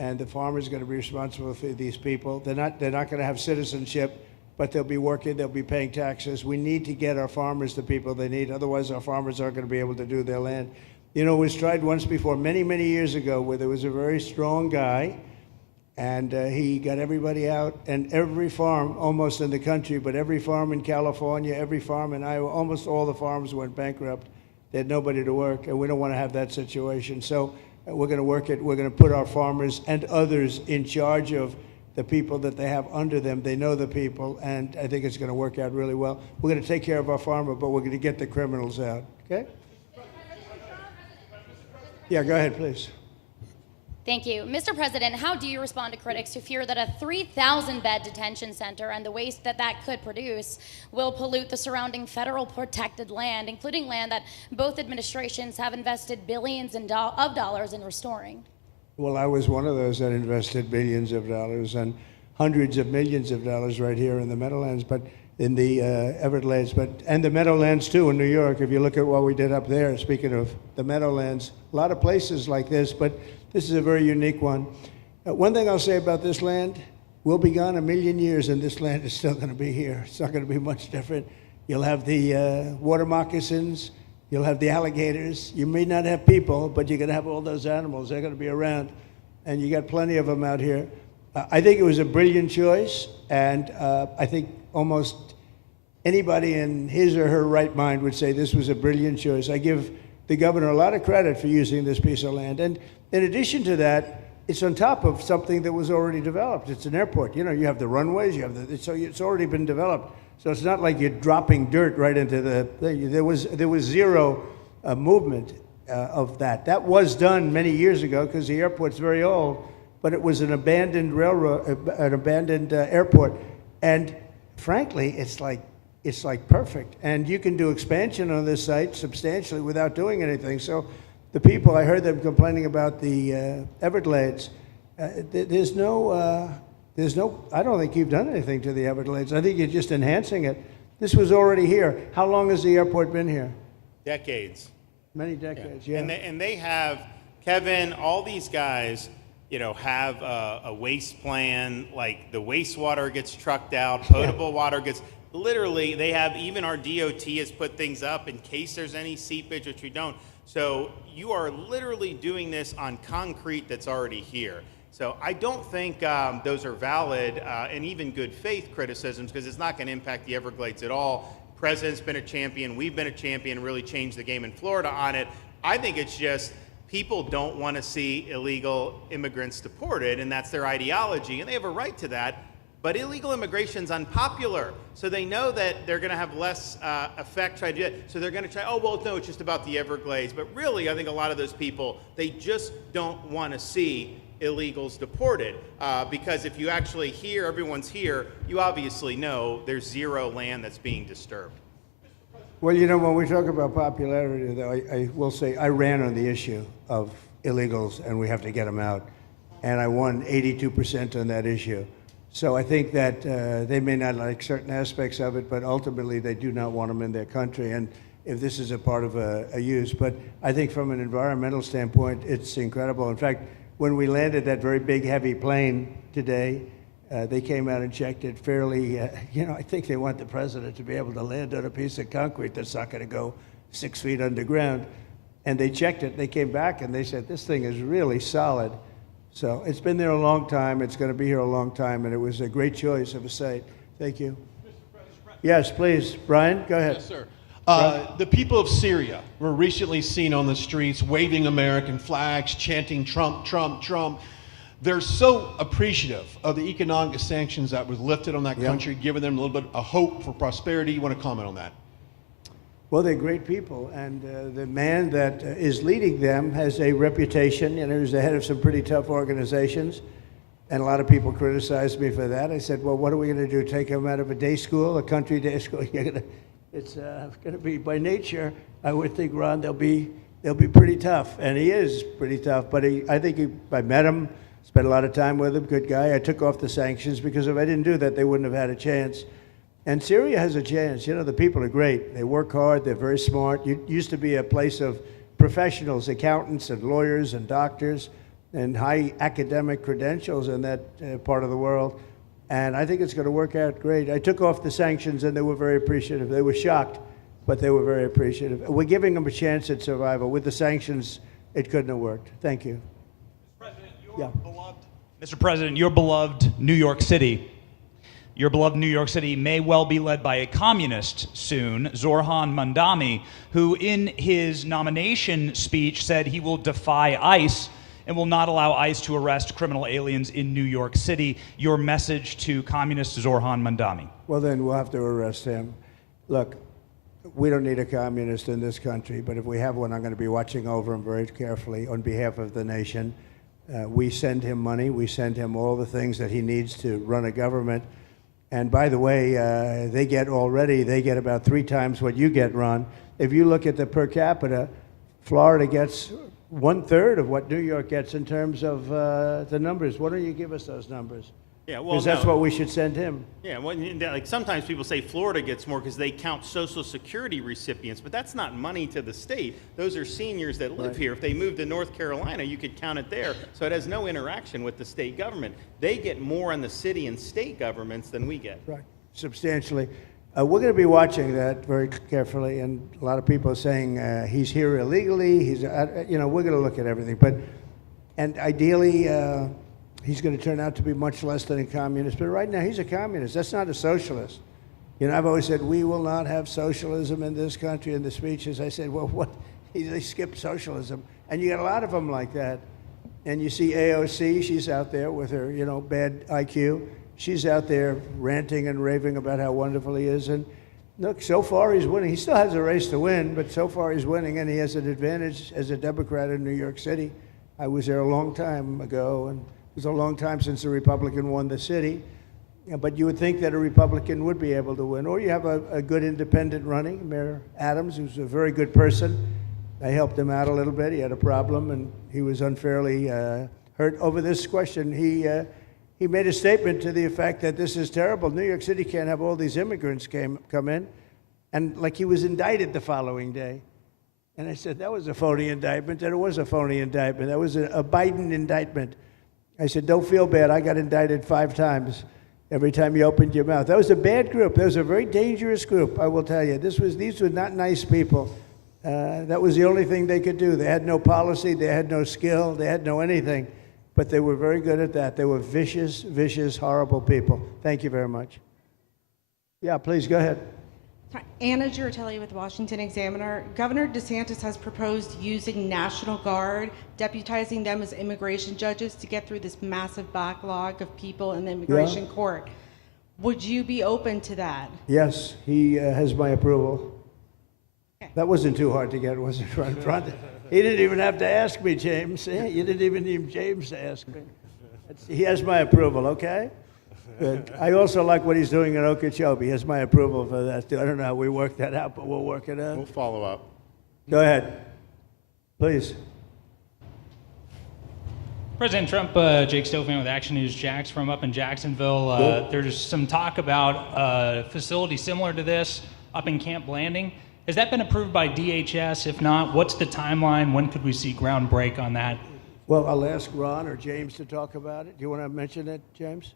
and the farmer's going to be responsible for these people. They're not going to have citizenship, but they'll be working, they'll be paying taxes. We need to get our farmers the people they need, otherwise our farmers aren't going to be able to do their land. You know, it was tried once before, many, many years ago, where there was a very strong guy, and he got everybody out, and every farm, almost in the country, but every farm in California, every farm in Iowa, almost all the farms went bankrupt. They had nobody to work, and we don't want to have that situation. So we're going to work it. We're going to put our farmers and others in charge of the people that they have under them. They know the people, and I think it's going to work out really well. We're going to take care of our farmer, but we're going to get the criminals out. Okay? Yeah, go ahead, please. Thank you. Mr. President, how do you respond to critics who fear that a 3,000-bed detention center and the waste that could produce will pollute the surrounding federal protected land, including land that both administrations have invested billions of dollars in restoring? Well, I was one of those that invested billions of dollars and hundreds of millions of dollars right here in the Meadowlands, but in the Everglades, and the Meadowlands too in New York. If you look at what we did up there, speaking of the Meadowlands, a lot of places like this, but this is a very unique one. One thing I'll say about this land, we'll be gone 1,000,000 years and this land is still going to be here. It's not going to be much different. You'll have the water moccasins, you'll have the alligators. You may not have people, but you're going to have all those animals. They're going to be around, and you got plenty of them out here. I think it was a brilliant choice, and I think almost anybody in his or her right mind would say this was a brilliant choice. I give the governor a lot of credit for using this piece of land. And in addition to that, it's on top of something that was already developed. It's an airport. You know, you have the runways, you have so it's already been developed. So it's not like you're dropping dirt right into the thing. There was zero movement of that. That was done many years ago because the airport's very old, but it was an abandoned railroad, an abandoned airport. And frankly, it's like perfect. And you can do expansion on this site substantially without doing anything. So the people, I heard them complaining about the Everglades. There's no, I don't think you've done anything to the Everglades. I think you're just enhancing it. This was already here. How long has the airport been here? Decades. Many decades, yeah. And they have, Kevin, all these guys, you know, have a waste plan, like the wastewater gets trucked out, potable water gets, literally, they have, even our DOT has put things up in case there's any seepage, which we don't. So you are literally doing this on concrete that's already here. So I don't think those are valid and even good faith criticisms, because it's not going to impact the Everglades at all. President's been a champion, we've been a champion, really changed the game in Florida on it. I think it's just people don't want to see illegal immigrants deported, and that's their ideology, and they have a right to that. But illegal immigration's unpopular, so they know that they're going to have less effect trying to do it. So they're going to try, oh, well, no, it's just about the Everglades. But really, I think a lot of those people, they just don't want to see illegals deported. Because if you actually hear, everyone's here, you obviously know there's zero land that's being disturbed. Well, you know, when we talk about popularity, though, I will say I ran on the issue of illegals, and we have to get them out. And I won 82% on that issue. So I think that they may not like certain aspects of it, but ultimately they do not want them in their country. And if this is a part of a use, but I think from an environmental standpoint, it's incredible. In fact, when we landed that very big, heavy plane today, they came out and checked it fairly. I think they want the president to be able to land on a piece of concrete that's not going to go 6 feet underground. And they checked it. They came back and they said, this thing is really solid. So it's been there a long time. It's going to be here a long time. And it was a great choice of a site. Thank you. Yes, please. Brian, go ahead. Yes, sir. The people of Syria were recently seen on the streets waving American flags, chanting Trump, Trump, Trump. They're so appreciative of the economic sanctions that was lifted on that country, giving them a little bit of hope for prosperity. You want to comment on that? Well, they're great people, and the man that is leading them has a reputation. He was the head of some pretty tough organizations, and a lot of people criticized me for that. I said, well, what are we going to do, take him out of a day school, a country day school? It's going to be, by nature, I would think, Ron, they'll be pretty tough, and he is pretty tough, but I think I met him, spent a lot of time with him, good guy. I took off the sanctions because if I didn't do that, they wouldn't have had a chance. And Syria has a chance. The people are great. They work hard. They're very smart. It used to be a place of professionals, accountants and lawyers and doctors and high academic credentials in that part of the world. And I think it's going to work out great. I took off the sanctions and they were very appreciative. They were shocked, but they were very appreciative. We're giving them a chance at survival. With the sanctions, it couldn't have worked. Thank you. Mr. President, your beloved New York City may well be led by a communist soon, Zorhan Mandami, who in his nomination speech said he will defy ICE and will not allow ICE to arrest criminal aliens in New York City. Your message to communist Zorhan Mandami? Well, then we'll have to arrest him. Look, we don't need a communist in this country, but if we have one, I'm going to be watching over him very carefully on behalf of the nation. We send him money. We send him all the things that he needs to run a government. And by the way, they get about 3 times what you get, Ron. If you look at the per capita, Florida gets 1/3 of what New York gets in terms of the numbers. Why don't you give us those numbers? Yeah, well, because that's what we should send him. Yeah, well, like sometimes people say Florida gets more because they count Social Security recipients, but that's not money to the state. Those are seniors that live here. If they moved to North Carolina, you could count it there. So it has no interaction with the state government. They get more in the city and state governments than we get. Right, substantially. We're going to be watching that very carefully, and a lot of people are saying he's here illegally. We're going to look at everything, and ideally. He's going to turn out to be much less than a communist. But right now, he's a communist. That's not a socialist. I've always said, we will not have socialism in this country. In the speeches, I said, well, what? They skipped socialism. And you got a lot of them like that. And you see AOC, she's out there with her, bad IQ. She's out there ranting and raving about how wonderful he is. And look, so far he's winning. He still has a race to win, but so far he's winning, and he has an advantage as a Democrat in New York City. I was there a long time ago, and it was a long time since a Republican won the city, but you would think that a Republican would be able to win. Or you have a good independent running, Mayor Adams, who's a very good person. I helped him out a little bit. He had a problem, and he was unfairly hurt over this question. He made a statement to the effect that this is terrible. New York City can't have all these immigrants come in, and like he was indicted the following day. And I said, that was a phony indictment, and it was a phony indictment. That was a Biden indictment. I said, don't feel bad. I got indicted 5 times every time you opened your mouth. That was a bad group. That was a very dangerous group, I will tell you. These were not nice people. That was the only thing they could do. They had no policy. They had no skill. They had no anything. But they were very good at that. They were vicious, vicious, horrible people. Thank you very much. Yeah, please, go ahead. Anna Giratelli with Washington Examiner. Governor DeSantis has proposed using National Guard, deputizing them as immigration judges to get through this massive backlog of people in the immigration court. Would you be open to that? Yes, he has my approval. Okay. That wasn't too hard to get, was it, Ron? He didn't even have to ask me, James. You didn't even need James to ask me. He has my approval, okay? Good. I also like what he's doing in Okeechobee. He has my approval for that, too. I don't know how we work that out, but we'll work it out. We'll follow up. Go ahead. Please. President Trump, Jake Stofan with Action News Jax from up in Jacksonville. There's some talk about a facility similar to this up in Camp Blanding. Has that been approved by DHS? If not, what's the timeline? When could we see ground break on that? Well, I'll ask Ron or James to talk about it. Do you want to mention it, James?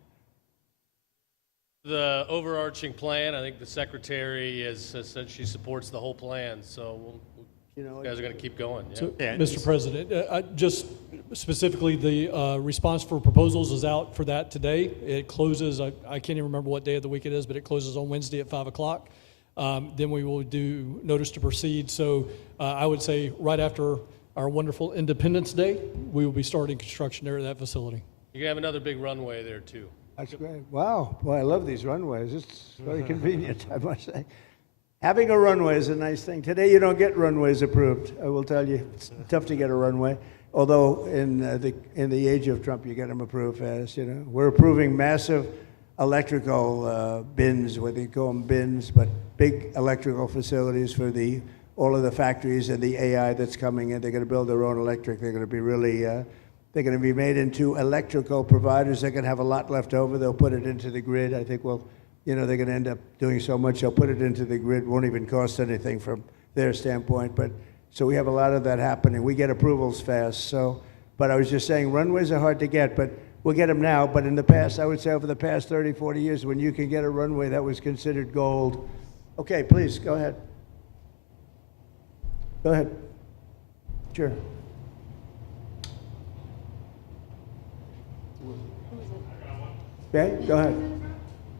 The overarching plan, I think the secretary has said she supports the whole plan, so you guys are going to keep going. Yeah. So, Mr. President, just specifically, the response for proposals is out for that today. It closes, I can't even remember what day of the week it is, but it closes on Wednesday at 5 o'clock. Then we will do notice to proceed. So I would say right after our wonderful Independence Day, we will be starting construction there at that facility. You're going to have another big runway there, too. That's great. Wow. Boy, I love these runways. It's very convenient, I must say. Having a runway is a nice thing. Today, you don't get runways approved. I will tell you, it's tough to get a runway. Although in the age of Trump, you get them approved fast. We're approving massive electrical bins, whether you call them bins, but big electrical facilities for all of the factories and the AI that's coming in. They're going to build their own electric. They're going to be really. They're going to be made into electrical providers. They're going to have a lot left over. They'll put it into the grid. I think they're going to end up doing so much. They'll put it into the grid. Won't even cost anything from their standpoint. So we have a lot of that happening. We get approvals fast. But I was just saying, runways are hard to get, but we'll get them now. But in the past, I would say over the past 30, 40 years, when you can get a runway, that was considered gold. Okay, please, go ahead. Go ahead. Sure. Okay, go ahead.